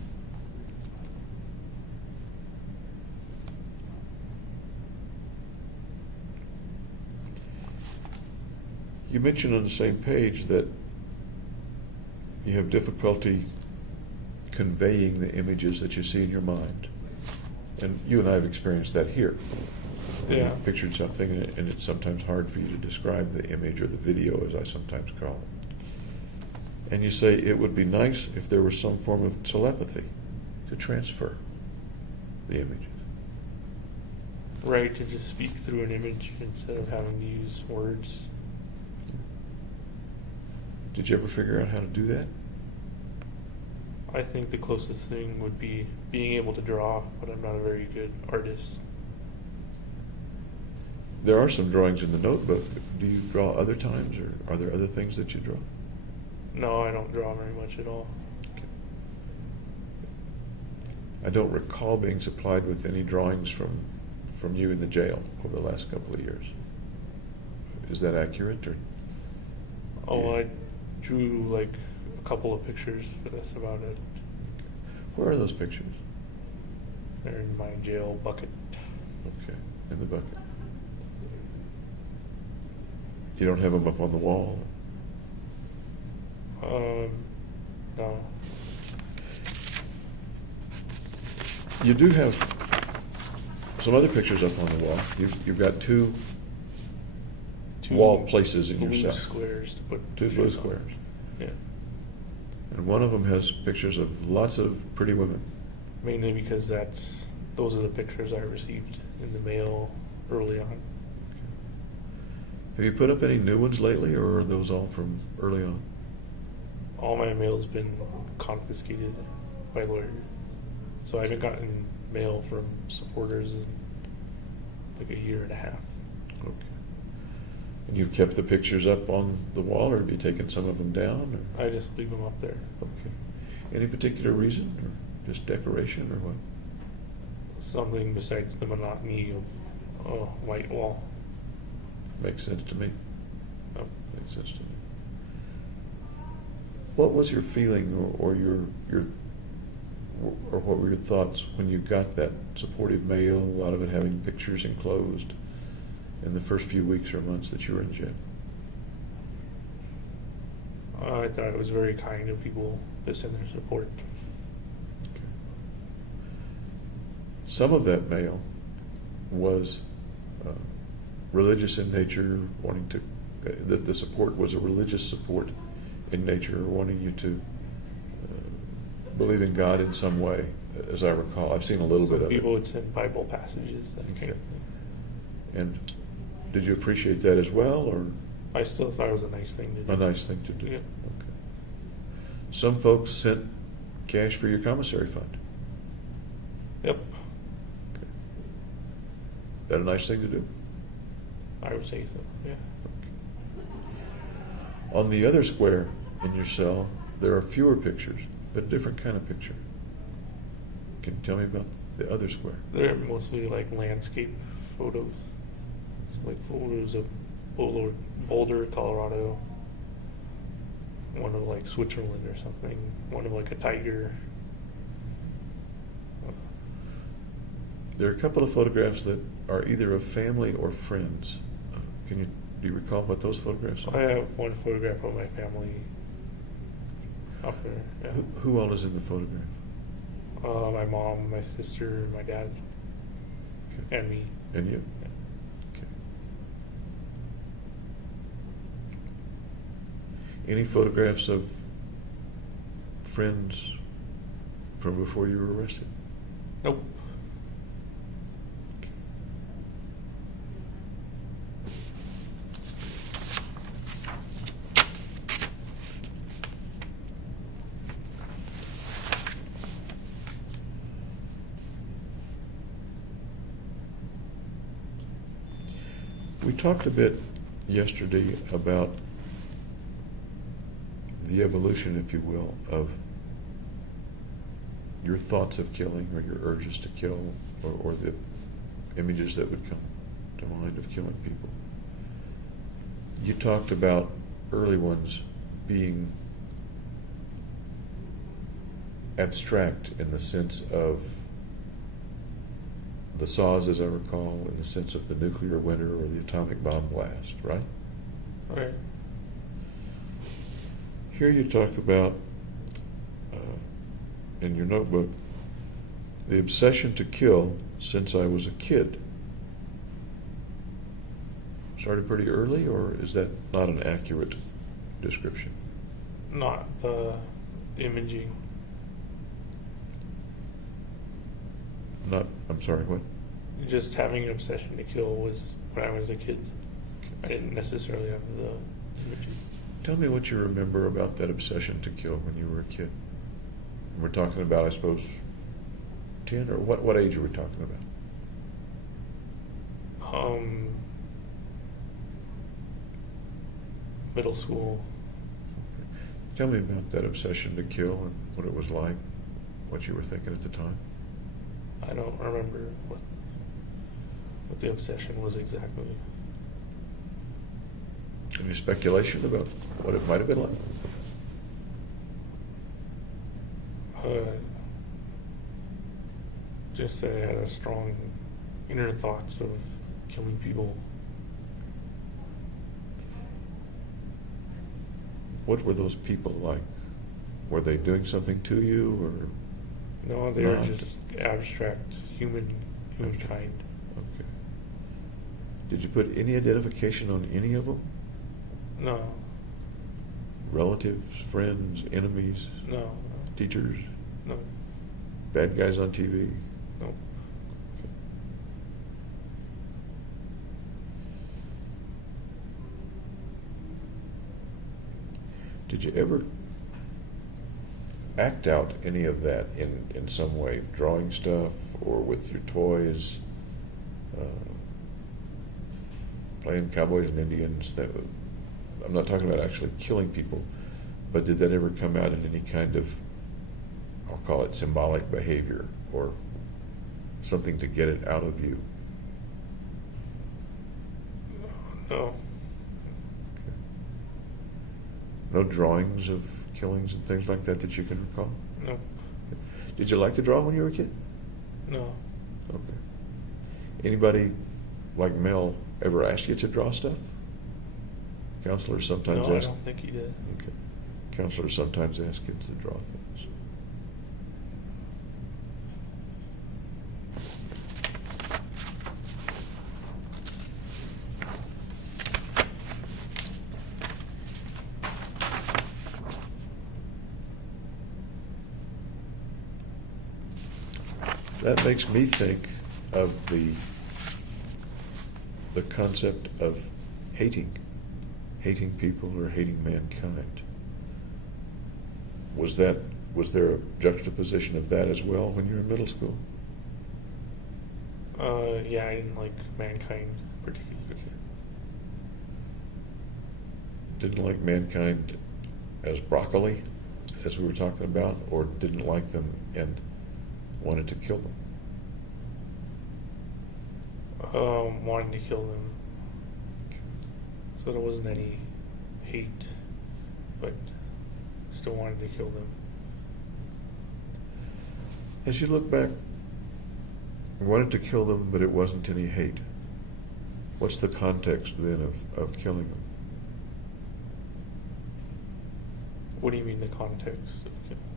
You mentioned on the same page that you have difficulty conveying the images that you see in your mind. And you and I have experienced that here. Yeah. You've pictured something and it's sometimes hard for you to describe the image or the video, as I sometimes call it. And you say it would be nice if there was some form of telepathy to transfer the images. Right, to just speak through an image instead of having to use words. Did you ever figure out how to do that? I think the closest thing would be being able to draw, but I'm not a very good artist. There are some drawings in the notebook. Do you draw other times, or are there other things that you draw? No, I don't draw very much at all. Okay. I don't recall being supplied with any drawings from you in the jail over the last couple of years. Is that accurate? Or? Oh, Yeah. I drew like a couple of pictures, but that's about it. Where are those pictures? They're in my jail bucket. Okay, in the bucket. You don't have them up on the wall? No. You do have some other pictures up on the wall. You've got two wall places in your blue cell. squares to put Two blue pictures on. squares. Yeah. And one of them has pictures of lots of pretty women. Mainly because those are the pictures I received in the mail early on. Have you put up any new ones lately, or are those all from early on? All my mail's been confiscated by lawyers. So I haven't gotten mail from supporters in like a year and a half. Okay. And you've kept the pictures up on the wall, or have you taken some of them down? Or? I just leave them up there. Okay. Any particular reason, or just decoration, or what? Something besides the monotony of a white wall. Makes sense to me. Oh. Makes sense to me. What was your feeling, or what were your thoughts when you got that supportive mail, a lot of it having pictures enclosed, in the first few weeks or months that you were in jail? I thought it was very kind of people to send their support. Okay. Some of that mail was religious in nature, wanting to, the support was a religious support in nature, wanting you to believe in God in some way, as I recall. I've seen a little bit of People it. would send Bible passages, that kind of thing. And did you appreciate that as well, or I still thought it was a nice thing to do. a nice thing to do? Yeah. Okay. Some folks sent cash for your commissary fund. Yep, Okay. That a nice thing to do? I would say so, yeah. On the other square in your cell, there are fewer pictures, but a different kind of picture. Can you tell me about the other square? They're mostly like landscape photos. It's like photos of Boulder, Colorado. One of like Switzerland or something. One of like a tiger. There are a couple of photographs that are either of family or friends. Do you recall what those photographs I are? have one photograph of my family up there. Yeah. Who all is in the photograph? My mom, my sister, my dad, Okay. and me. And you? Okay. Any photographs of friends from before you were arrested? Nope. We talked a bit yesterday about the evolution, if you will, of your thoughts of killing, or your urges to kill, or the images that would come to mind of killing people. You talked about early ones being abstract in the sense of the saws, as I recall, in the sense of the nuclear winter or the atomic bomb blast, right? Right. Here you talk about, in your notebook, the obsession to kill since I was a kid. Started pretty early, or is that not an accurate description? Not the imaging. I'm sorry, what? Just having an obsession to kill was when I was a kid. I didn't necessarily have the imaging. Tell me what you remember about that obsession to kill when you were a kid. We're talking about, I suppose, 10, or what age are we talking about? Middle school. Tell me about that obsession to kill and what it was like, what you were thinking at the time. I don't remember what the obsession was exactly. Any speculation about what it might have been like? Just that I had a strong inner thoughts of killing people. What were those people like? Were they doing something to you, or? No, they were Not. just abstract humankind. Okay. Did you put any identification on any of them? No, Relatives, friends, enemies, no, teachers, no, bad guys on TV? no. Did you ever act out any of that in some way, drawing stuff or with your toys, playing cowboys and Indians? I'm not talking about actually killing people, but did that ever come out in any kind of, I'll call it symbolic behavior, or something to get it out of you? No, No drawings of killings and things like that you can recall? no, Did you like to draw when you were a kid? no. Okay. Anybody like Mel ever ask you to draw stuff? Counselors sometimes No, I ask. don't think he did. Okay. Counselors sometimes ask kids to draw things. That makes me think of the concept of hating people or hating mankind. Was there a juxtaposition of that as well when you were in middle school? Yeah, I didn't like mankind particularly. Didn't like mankind as broccoli, as we were talking about, or didn't like them and wanted to kill them? Wanting to kill them. So there wasn't any hate, but still wanted to kill them. As you look back, you wanted to kill them, but it wasn't any hate. What's the context then of killing them? What do you mean the context?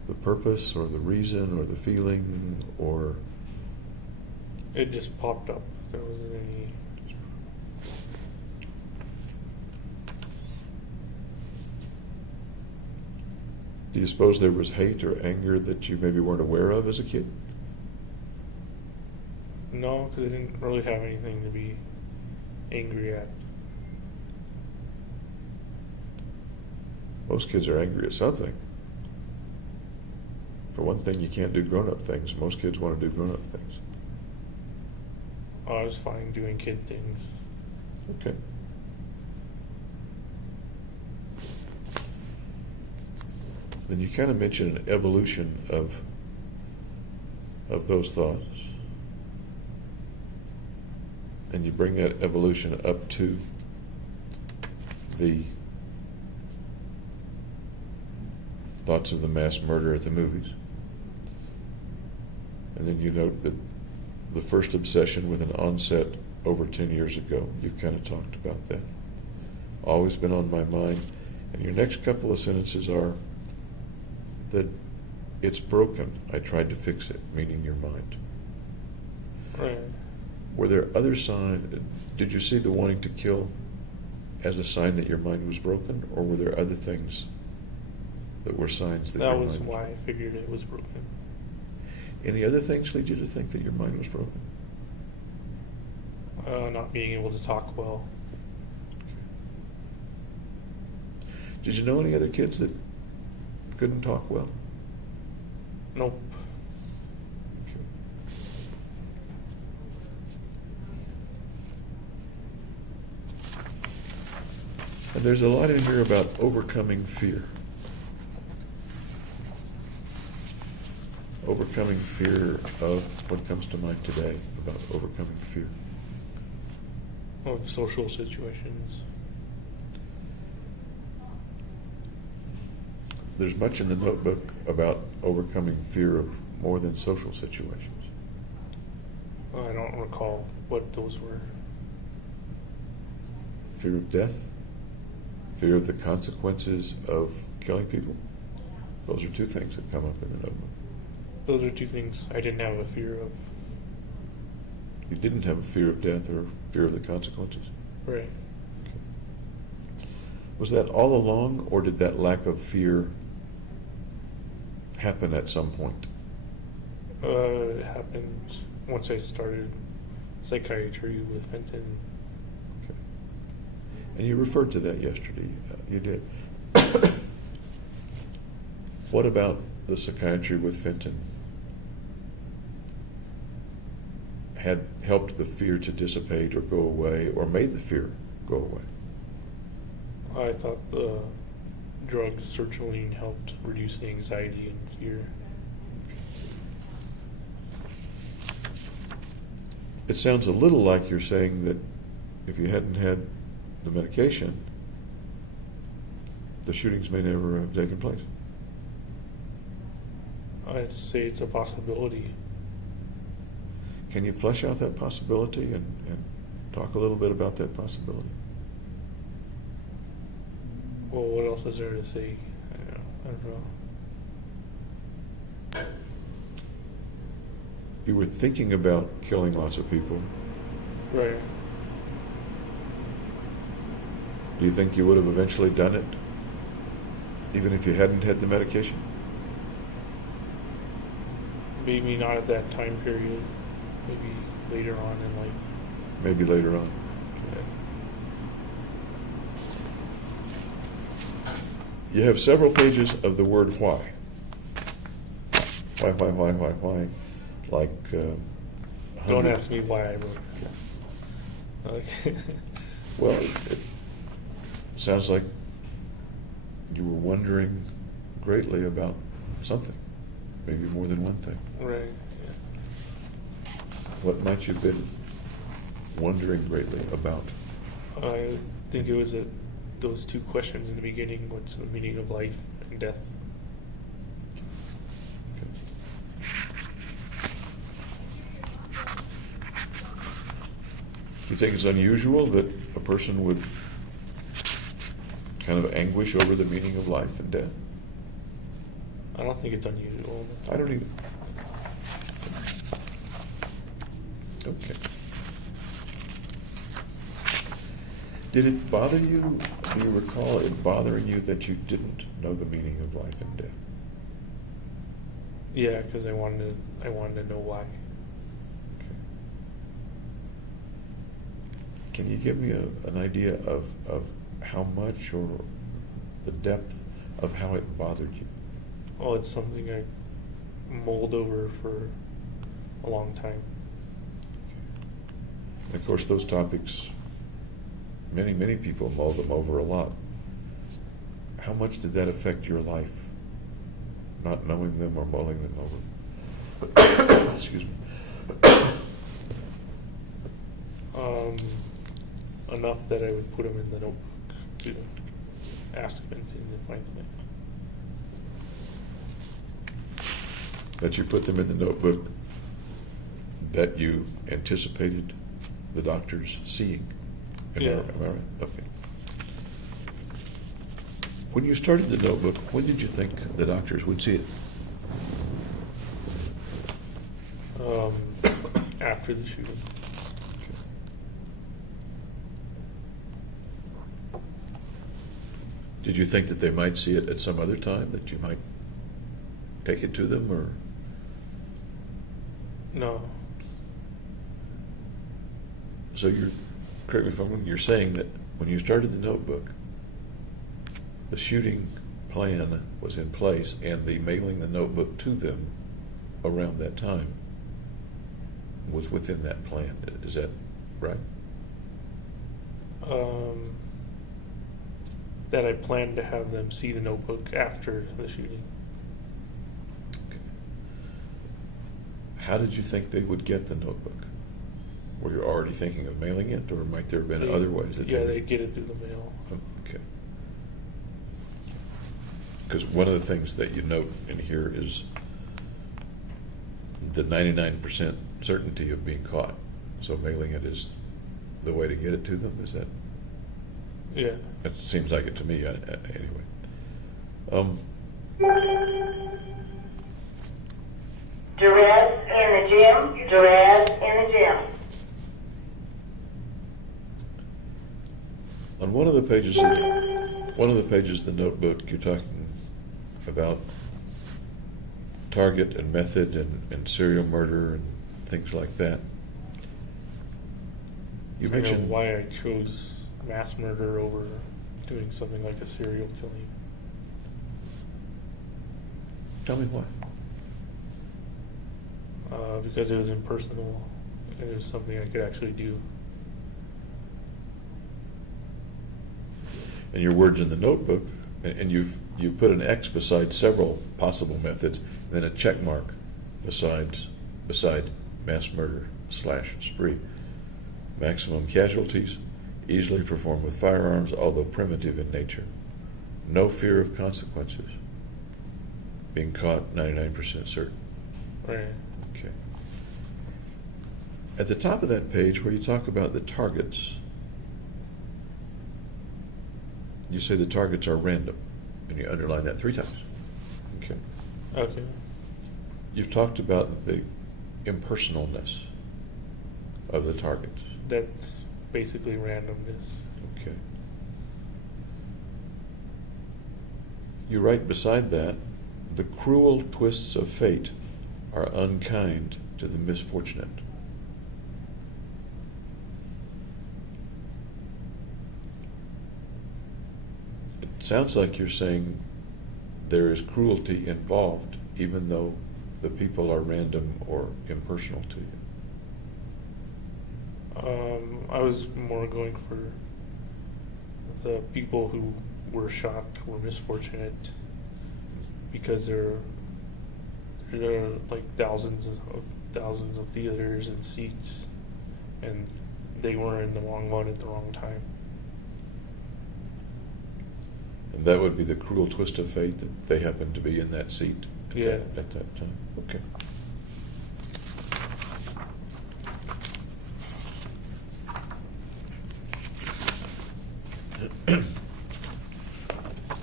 The purpose or the reason or the feeling, or It just popped up. There wasn't any. do you suppose there was hate or anger that you maybe weren't aware of as a kid? No, because I didn't really have anything to be angry at. Most kids are angry at something. For one thing, you can't do grown-up things. Most kids want to do grown-up things. I was fine doing kid things. Okay. Then you kind of mentioned an evolution of those thoughts. And you bring that evolution up to the thoughts of the mass murder at the movies. And then you note that the first obsession with an onset over 10 years ago. You've kind of talked about that. Always been on my mind. And your next couple of sentences are that it's broken. I tried to fix it, meaning your mind. Right. Were there other signs? Did you see the wanting to kill as a sign that your mind was broken, or were there other things that were signs that That your was mind why I figured it was broken. Any other things lead you to think that your mind was broken? Not being able to talk well. Did you know any other kids that couldn't talk well? Nope. Okay. And there's a lot in here about overcoming fear. Overcoming fear of what comes to mind today about overcoming fear. Of social situations. There's much in the notebook about overcoming fear of more than social situations. I don't recall what those were. Fear of death, Fear of the consequences of killing people. Those are two things that come up in the notebook. Those are two things I didn't have a fear of. You didn't have a fear of death or fear of the consequences? Right. Was that all along, or did that lack of fear happen at some point? It happened once I started psychiatry with Fenton. Okay. And you referred to that yesterday. You did. What about the psychiatry with Fenton had helped the fear to dissipate or go away, or made the fear go away? I thought the drug sertraline helped reduce the anxiety and fear. It sounds a little like you're saying that if you hadn't had the medication, the shootings may never have taken place. I'd say it's a possibility. Can you flesh out that possibility and talk a little bit about that possibility? Well, what else is there to say? I don't know. You were thinking about killing lots of people. Right. Do you think you would have eventually done it, even if you hadn't had the medication? Maybe not at that time period. Maybe later on in life. Maybe later on. Yeah. You have several pages of the word why. Why? Like, Don't ask me why I wrote it. Okay. Well, it sounds like you were wondering greatly about something, maybe more than one thing. Right. Yeah. What might you have been wondering greatly about? I think it was those two questions in the beginning: what's the meaning of life and death? Do you think it's unusual that a person would kind of anguish over the meaning of life and death? I don't think it's unusual. I don't either. Okay. Did it bother you, do you recall it bothering you that you didn't know the meaning of life and death? Yeah, because I wanted to know why. Okay. Can you give me an idea of how much or the depth of how it bothered you? Oh, it's something I mulled over for a long time. Of course, those topics, many people mull them over a lot. How much did that affect your life, not knowing them or mulling them over? Excuse me. Enough that I would put them in the notebook to ask Fenton if I think. That you put them in the notebook that you anticipated the doctors seeing. Am I right? Okay. When you started the notebook, when did you think the doctors would see it? After the shooting. Did you think that they might see it at some other time, that you might take it to them, or? No. So correct me if I'm wrong, you're saying that when you started the notebook, the shooting plan was in place and the mailing the notebook to them around that time was within that plan. Is that right? That I planned to have them see the notebook after the shooting. Okay. How did you think they would get the notebook? Were you already thinking of mailing it, or might there have been other ways that Yeah, they they'd get it through the mail. Okay. Because one of the things that you note in here is the 99% certainty of being caught. So mailing it is the way to get it to them, is that? Yeah. That seems like it to me, anyway. Duress in the gym. Duress in the gym. On one of the pages, of the notebook, you're talking about target and method and serial murder and things like that. You I don't know mentioned why I chose mass murder over doing something like a serial killing. Tell me why. Because it was impersonal and it was something I could actually do. And your words in the notebook, and you've put an X beside several possible methods, and then a check mark beside mass murder / spree. Maximum casualties, easily performed with firearms, although primitive in nature. No fear of consequences. Being caught 99% certain. Right. Okay. At the top of that page where you talk about the targets, you say the targets are random, and you underline that 3 times. Okay. Okay. You've talked about the impersonalness of the targets. That's basically randomness. Okay. You write beside that, the cruel twists of fate are unkind to the misfortunate. It sounds like you're saying there is cruelty involved, even though the people are random or impersonal to you. I was more going for the people who were shot were misfortunate because there are like thousands of theaters and seats, and they were in the wrong one at the wrong time. And that would be the cruel twist of fate that they happened to be in that seat at that time. Okay.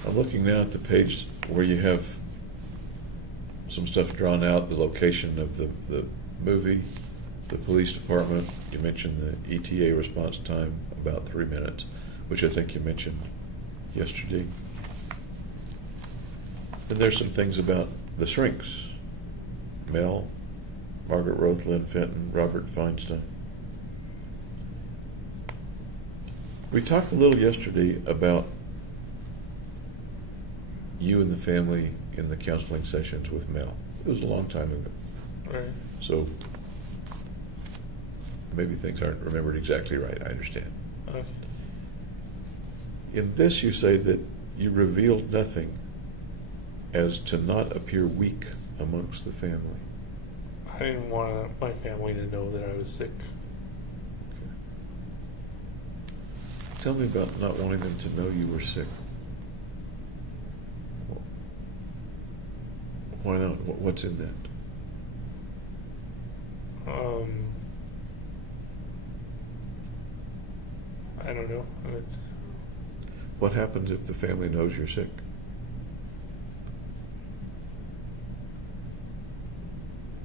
I'm looking now at the page where you have some stuff drawn out, the location of the movie, the police department. You mentioned the ETA response time, about 3 minutes, which I think you mentioned yesterday. And there's some things about the shrinks. Mel, Margaret Roth, Lynn Fenton, Robert Feinstein. We talked a little yesterday about you and the family in the counseling sessions with Mel. It was a long time ago. Right. So maybe things aren't remembered exactly right, I understand. Okay. In this you say that you revealed nothing as to not appear weak amongst the family. I didn't want my family to know that I was sick. Okay. Tell me about not wanting them to know you were sick. Why not? What's in that? I don't know. What happens if the family knows you're sick?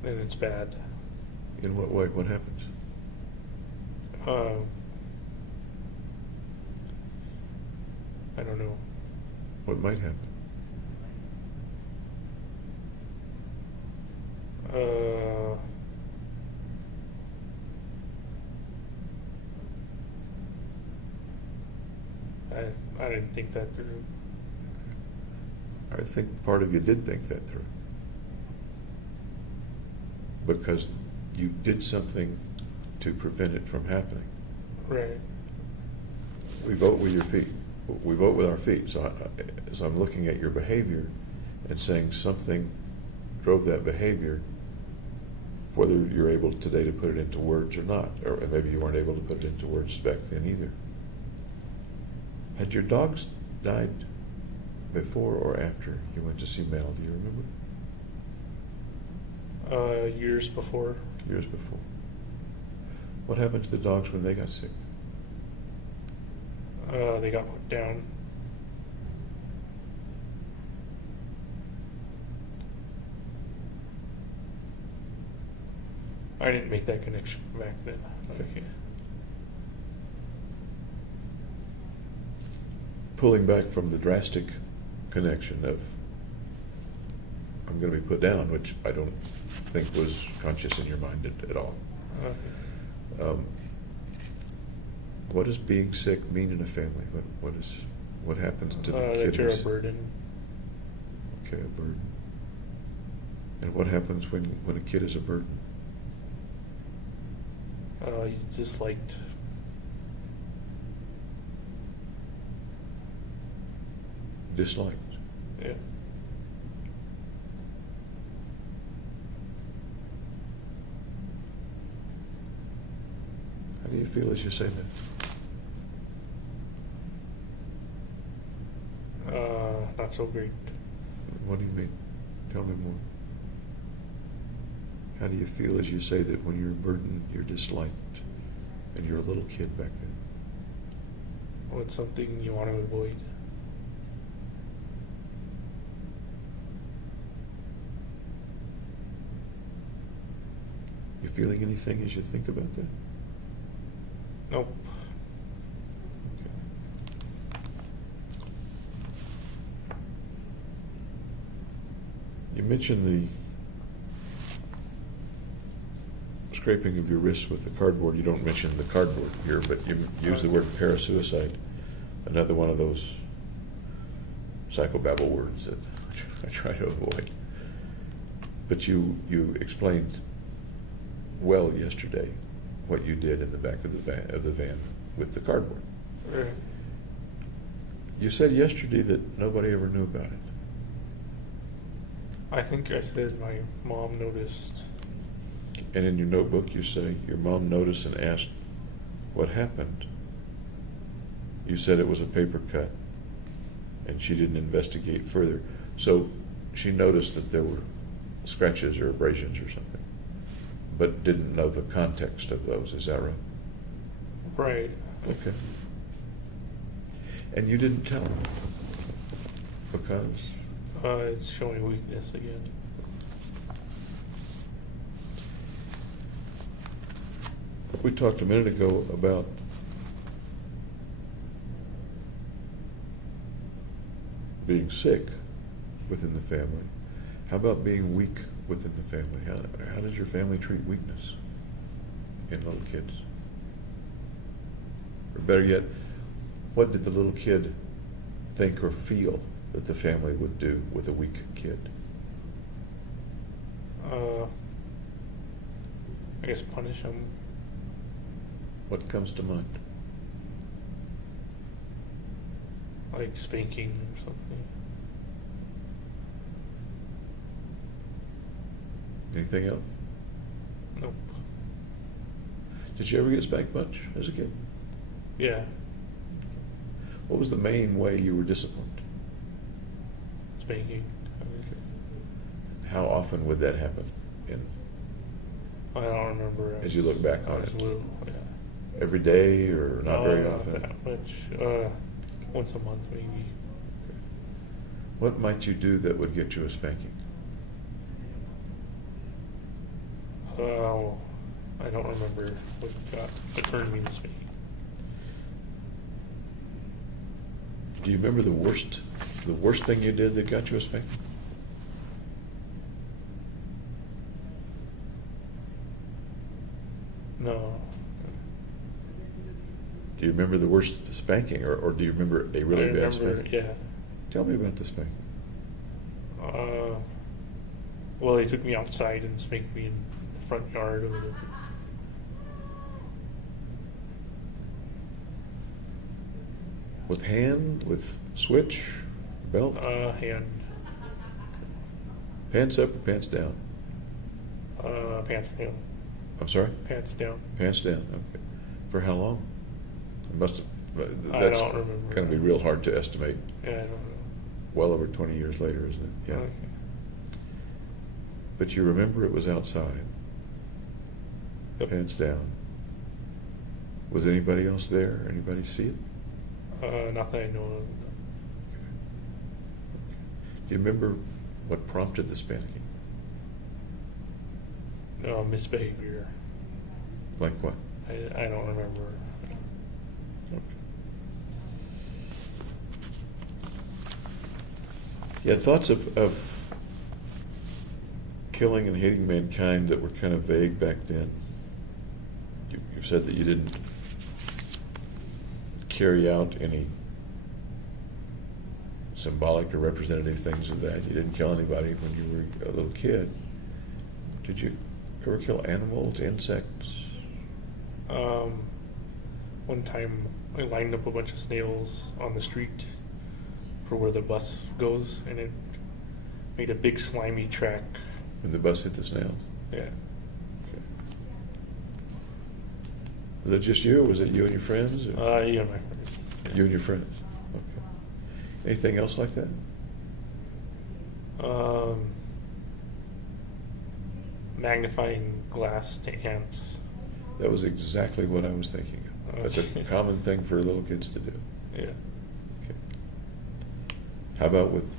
Then it's bad. In what way? What happens? I don't know. What might happen? I didn't think that through. I think part of you did think that through. Because you did something to prevent it from happening. Right. We vote with your feet. We vote with our feet. So as I'm looking at your behavior and saying something drove that behavior, whether you're able today to put it into words or not, or maybe you weren't able to put it into words back then either. Had your dogs died before or after you went to see Mel? Do you remember? Years before. Years before. What happened to the dogs when they got sick? They got put down. I didn't make that connection back then. Okay. Pulling back from the drastic connection of I'm going to be put down, which I don't think was conscious in your mind at all. Okay. What does being sick mean in a family? What happens to the kid? That you're a who's- burden. Okay, a burden. And what happens when a kid is a burden? He's disliked. Disliked. Yeah. How do you feel as you say that? Not so great. What do you mean? Tell me more. How do you feel as you say that when you're a burden, you're disliked, and you're a little kid back then? Well, it's something you want to avoid. You feeling anything as you think about that? Nope. Okay. You mentioned the scraping of your wrists with the cardboard. You don't mention the cardboard here, but you use the word parasuicide, another one of those psychobabble words that I try to avoid. But you explained well yesterday what you did in the back of the van with the cardboard. Right. You said yesterday that nobody ever knew about it. I think I said my mom noticed. And in your notebook you say your mom noticed and asked what happened. You said it was a paper cut and she didn't investigate further. So she noticed that there were scratches or abrasions or something, but didn't know the context of those. Is that right? Right. Okay. And you didn't tell her because? It's showing weakness again. We talked a minute ago about being sick within the family. How about being weak within the family? How does your family treat weakness in little kids? Or better yet, what did the little kid think or feel that the family would do with a weak kid? I guess punish them. What comes to mind? Like spanking or something. Anything else? Nope. Did you ever get spanked much as a kid? Yeah. What was the main way you were disciplined? Spanking. How often would that happen I don't remember. as you look back I on was it? little, yeah. Every day or not very often? Not that much. Once a month maybe. What might you do that would get you a spanking? I don't remember what turned me to spanking. Do you remember the worst thing you did that got you a spanking? No. Do you remember the worst spanking, or do you remember a really I bad remember, spanking? yeah. Tell me about the spanking. Well, they took me outside and spanked me in the front yard of the. With hand, with switch, belt, Hand. pants up or pants down? Pants down. I'm sorry? Pants down. Pants down, okay. For how long? It must have, I that's don't remember. going to be real hard to estimate. Yeah, I don't know. Well over 20 years later, isn't it? Yeah. Okay. But you remember it was outside, Yep. pants down. Was anybody else there? Anybody see it? Not that I know of. Do you remember what prompted the spanking? Misbehavior. Like what? I don't remember. Okay. You had thoughts of killing and hating mankind that were kind of vague back then. You've said that you didn't carry out any symbolic or representative things of that. You didn't kill anybody when you were a little kid. Did you ever kill animals, insects? One time I lined up a bunch of snails on the street for where the bus goes, and it made a big slimy track. When the bus hit the snails? Yeah. Okay. Was it just you, or was it you and your friends? Or? Yeah, my friends. You and your friends? Okay. Anything else like that? Magnifying glass to ants. That was exactly what I was thinking of. That's a common thing for little kids to do. Yeah. Okay. How about with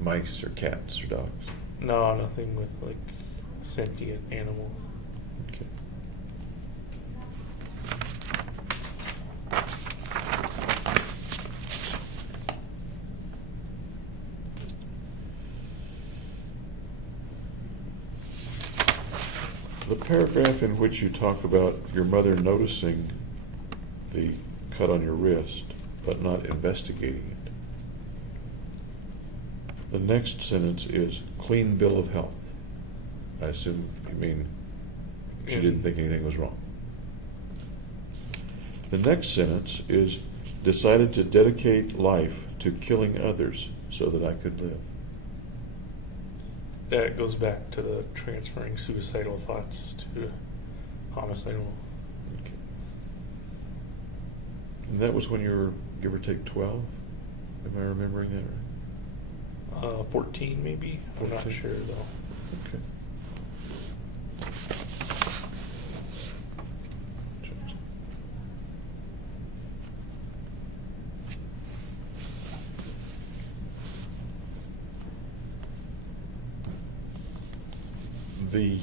mice or cats or dogs? No, nothing with like sentient animals. Okay. The paragraph in which you talk about your mother noticing the cut on your wrist but not investigating it. The next sentence is clean bill of health. I assume you mean she didn't think anything was wrong. The next sentence is decided to dedicate life to killing others so that I could live. That goes back to the transferring suicidal thoughts to homicidal. Okay. And that was when you were, give or take, 12? Am I remembering that right? 14 maybe. I'm not 14. sure though. Okay. The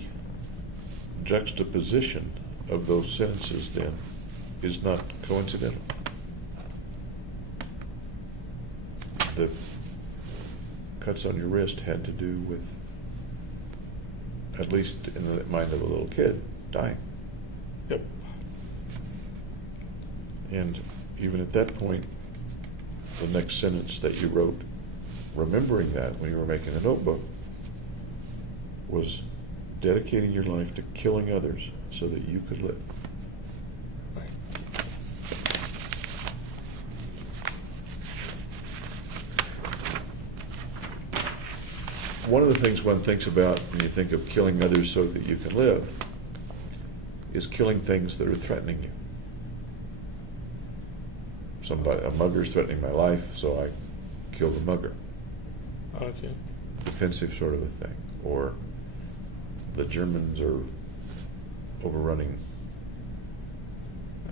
juxtaposition of those sentences then is not coincidental. The cuts on your wrist had to do with, at least in the mind of a little kid, dying. Yep. And even at that point, the next sentence that you wrote, remembering that when you were making the notebook, was dedicating your life to killing others so that you could live. Right. One of the things one thinks about when you think of killing others so that you can live is killing things that are threatening you. A mugger's threatening my life, so I kill the mugger. Okay. Defensive sort of a thing. Or the Germans are overrunning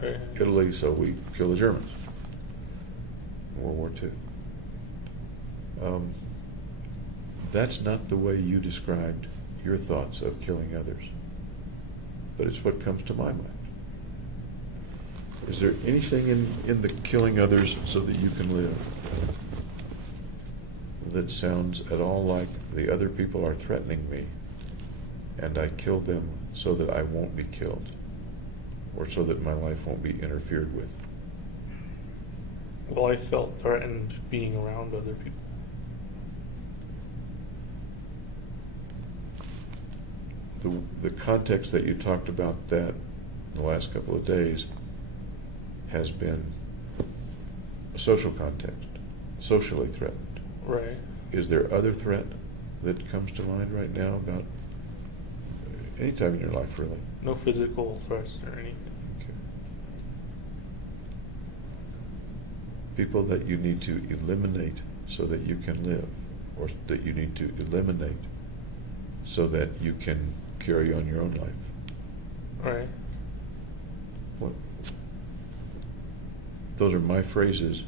Right. Italy, so we kill the Germans. World War II. That's not the way you described your thoughts of killing others, but it's what comes to my mind. Is there anything in the killing others so that you can live that sounds at all like the other people are threatening me and I kill them so that I won't be killed or so that my life won't be interfered with? Well, I felt threatened being around other people. The context that you talked about that the last couple of days has been a social context, socially threatened. Right. Is there other threat that comes to mind right now about any time in your life, really? No physical threats or anything. Okay. People that you need to eliminate so that you can live, or that you need to eliminate so that you can carry on your own life. Right. What? Those are my phrases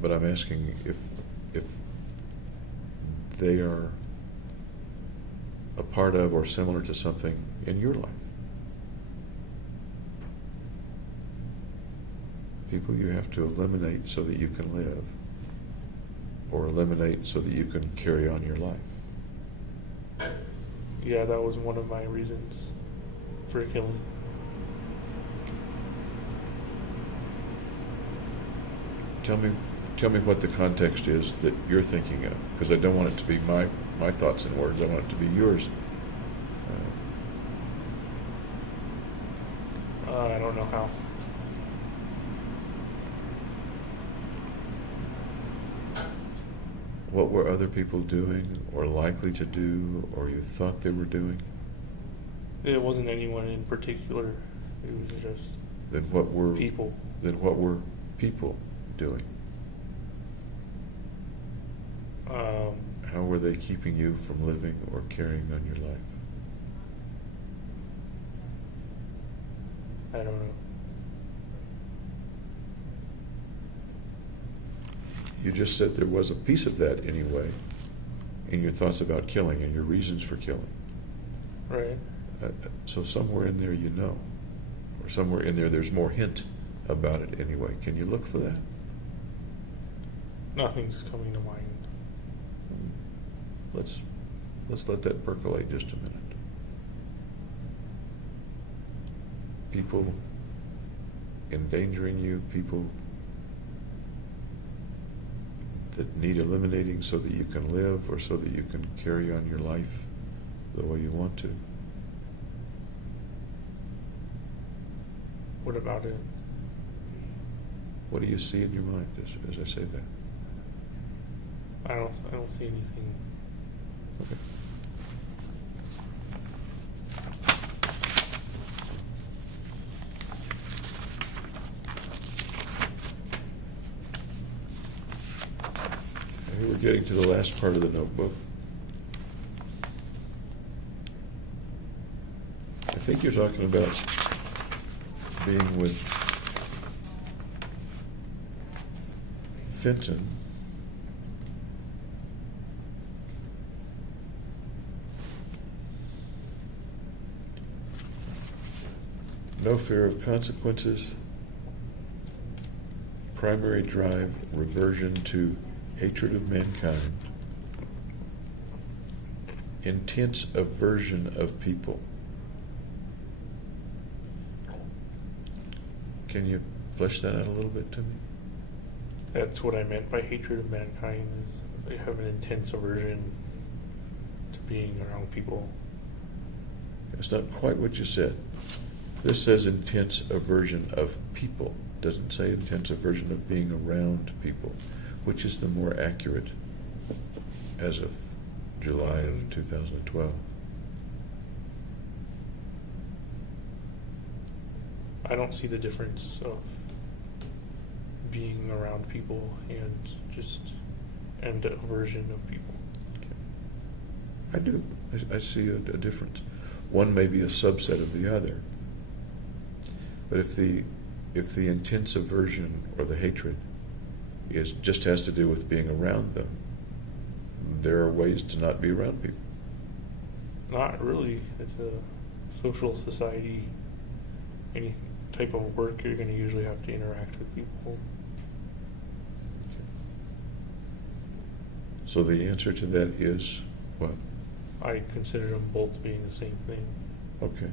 But I'm asking if they are a part of or similar to something in your life. People you have to eliminate so that you can live, or eliminate so that you can carry on your life. Yeah, that was one of my reasons for killing. Tell me what the context is that you're thinking of, because I don't want it to be my thoughts and words. I want it to be yours. I don't know how. What were other people doing, or likely to do, or you thought they were doing? It wasn't anyone in particular. It was just Then what were people. Then what were people doing? How were they keeping you from living or carrying on your life? I don't know. You just said there was a piece of that anyway in your thoughts about killing and your reasons for killing. Right. So somewhere in there you know, or somewhere in there there's more hint about it anyway. Can you look for that? Nothing's coming to mind. Let's let that percolate just a minute. People endangering you, people that need eliminating so that you can live or so that you can carry on your life the way you want to. What about it? What do you see in your mind as I say that? I don't see anything. Okay. We're getting to the last part of the notebook. I think you're talking about being with Fenton. No fear of consequences. Primary drive, reversion to hatred of mankind. Intense aversion of people. Can you flesh that out a little bit to me? That's what I meant by hatred of mankind, is they have an intense aversion to being around people. That's not quite what you said. This says intense aversion of people. Doesn't say intense aversion of being around people. Which is the more accurate as of July of 2012? I don't see the difference of being around people and aversion of people. I do. I see a difference. One may be a subset of the other. But if the intense aversion or the hatred just has to do with being around them, there are ways to not be around people. Not really. It's a social society. Any type of work, you're going to usually have to interact with people. So the answer to that is what? I consider them both being the same thing. Okay.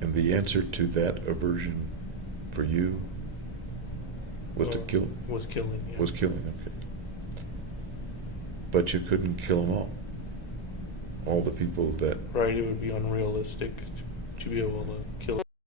And the answer to that aversion for you was to kill? Was killing, yeah. Was killing, okay. But you couldn't kill them all? All the people that... Right, it would be unrealistic to be able to kill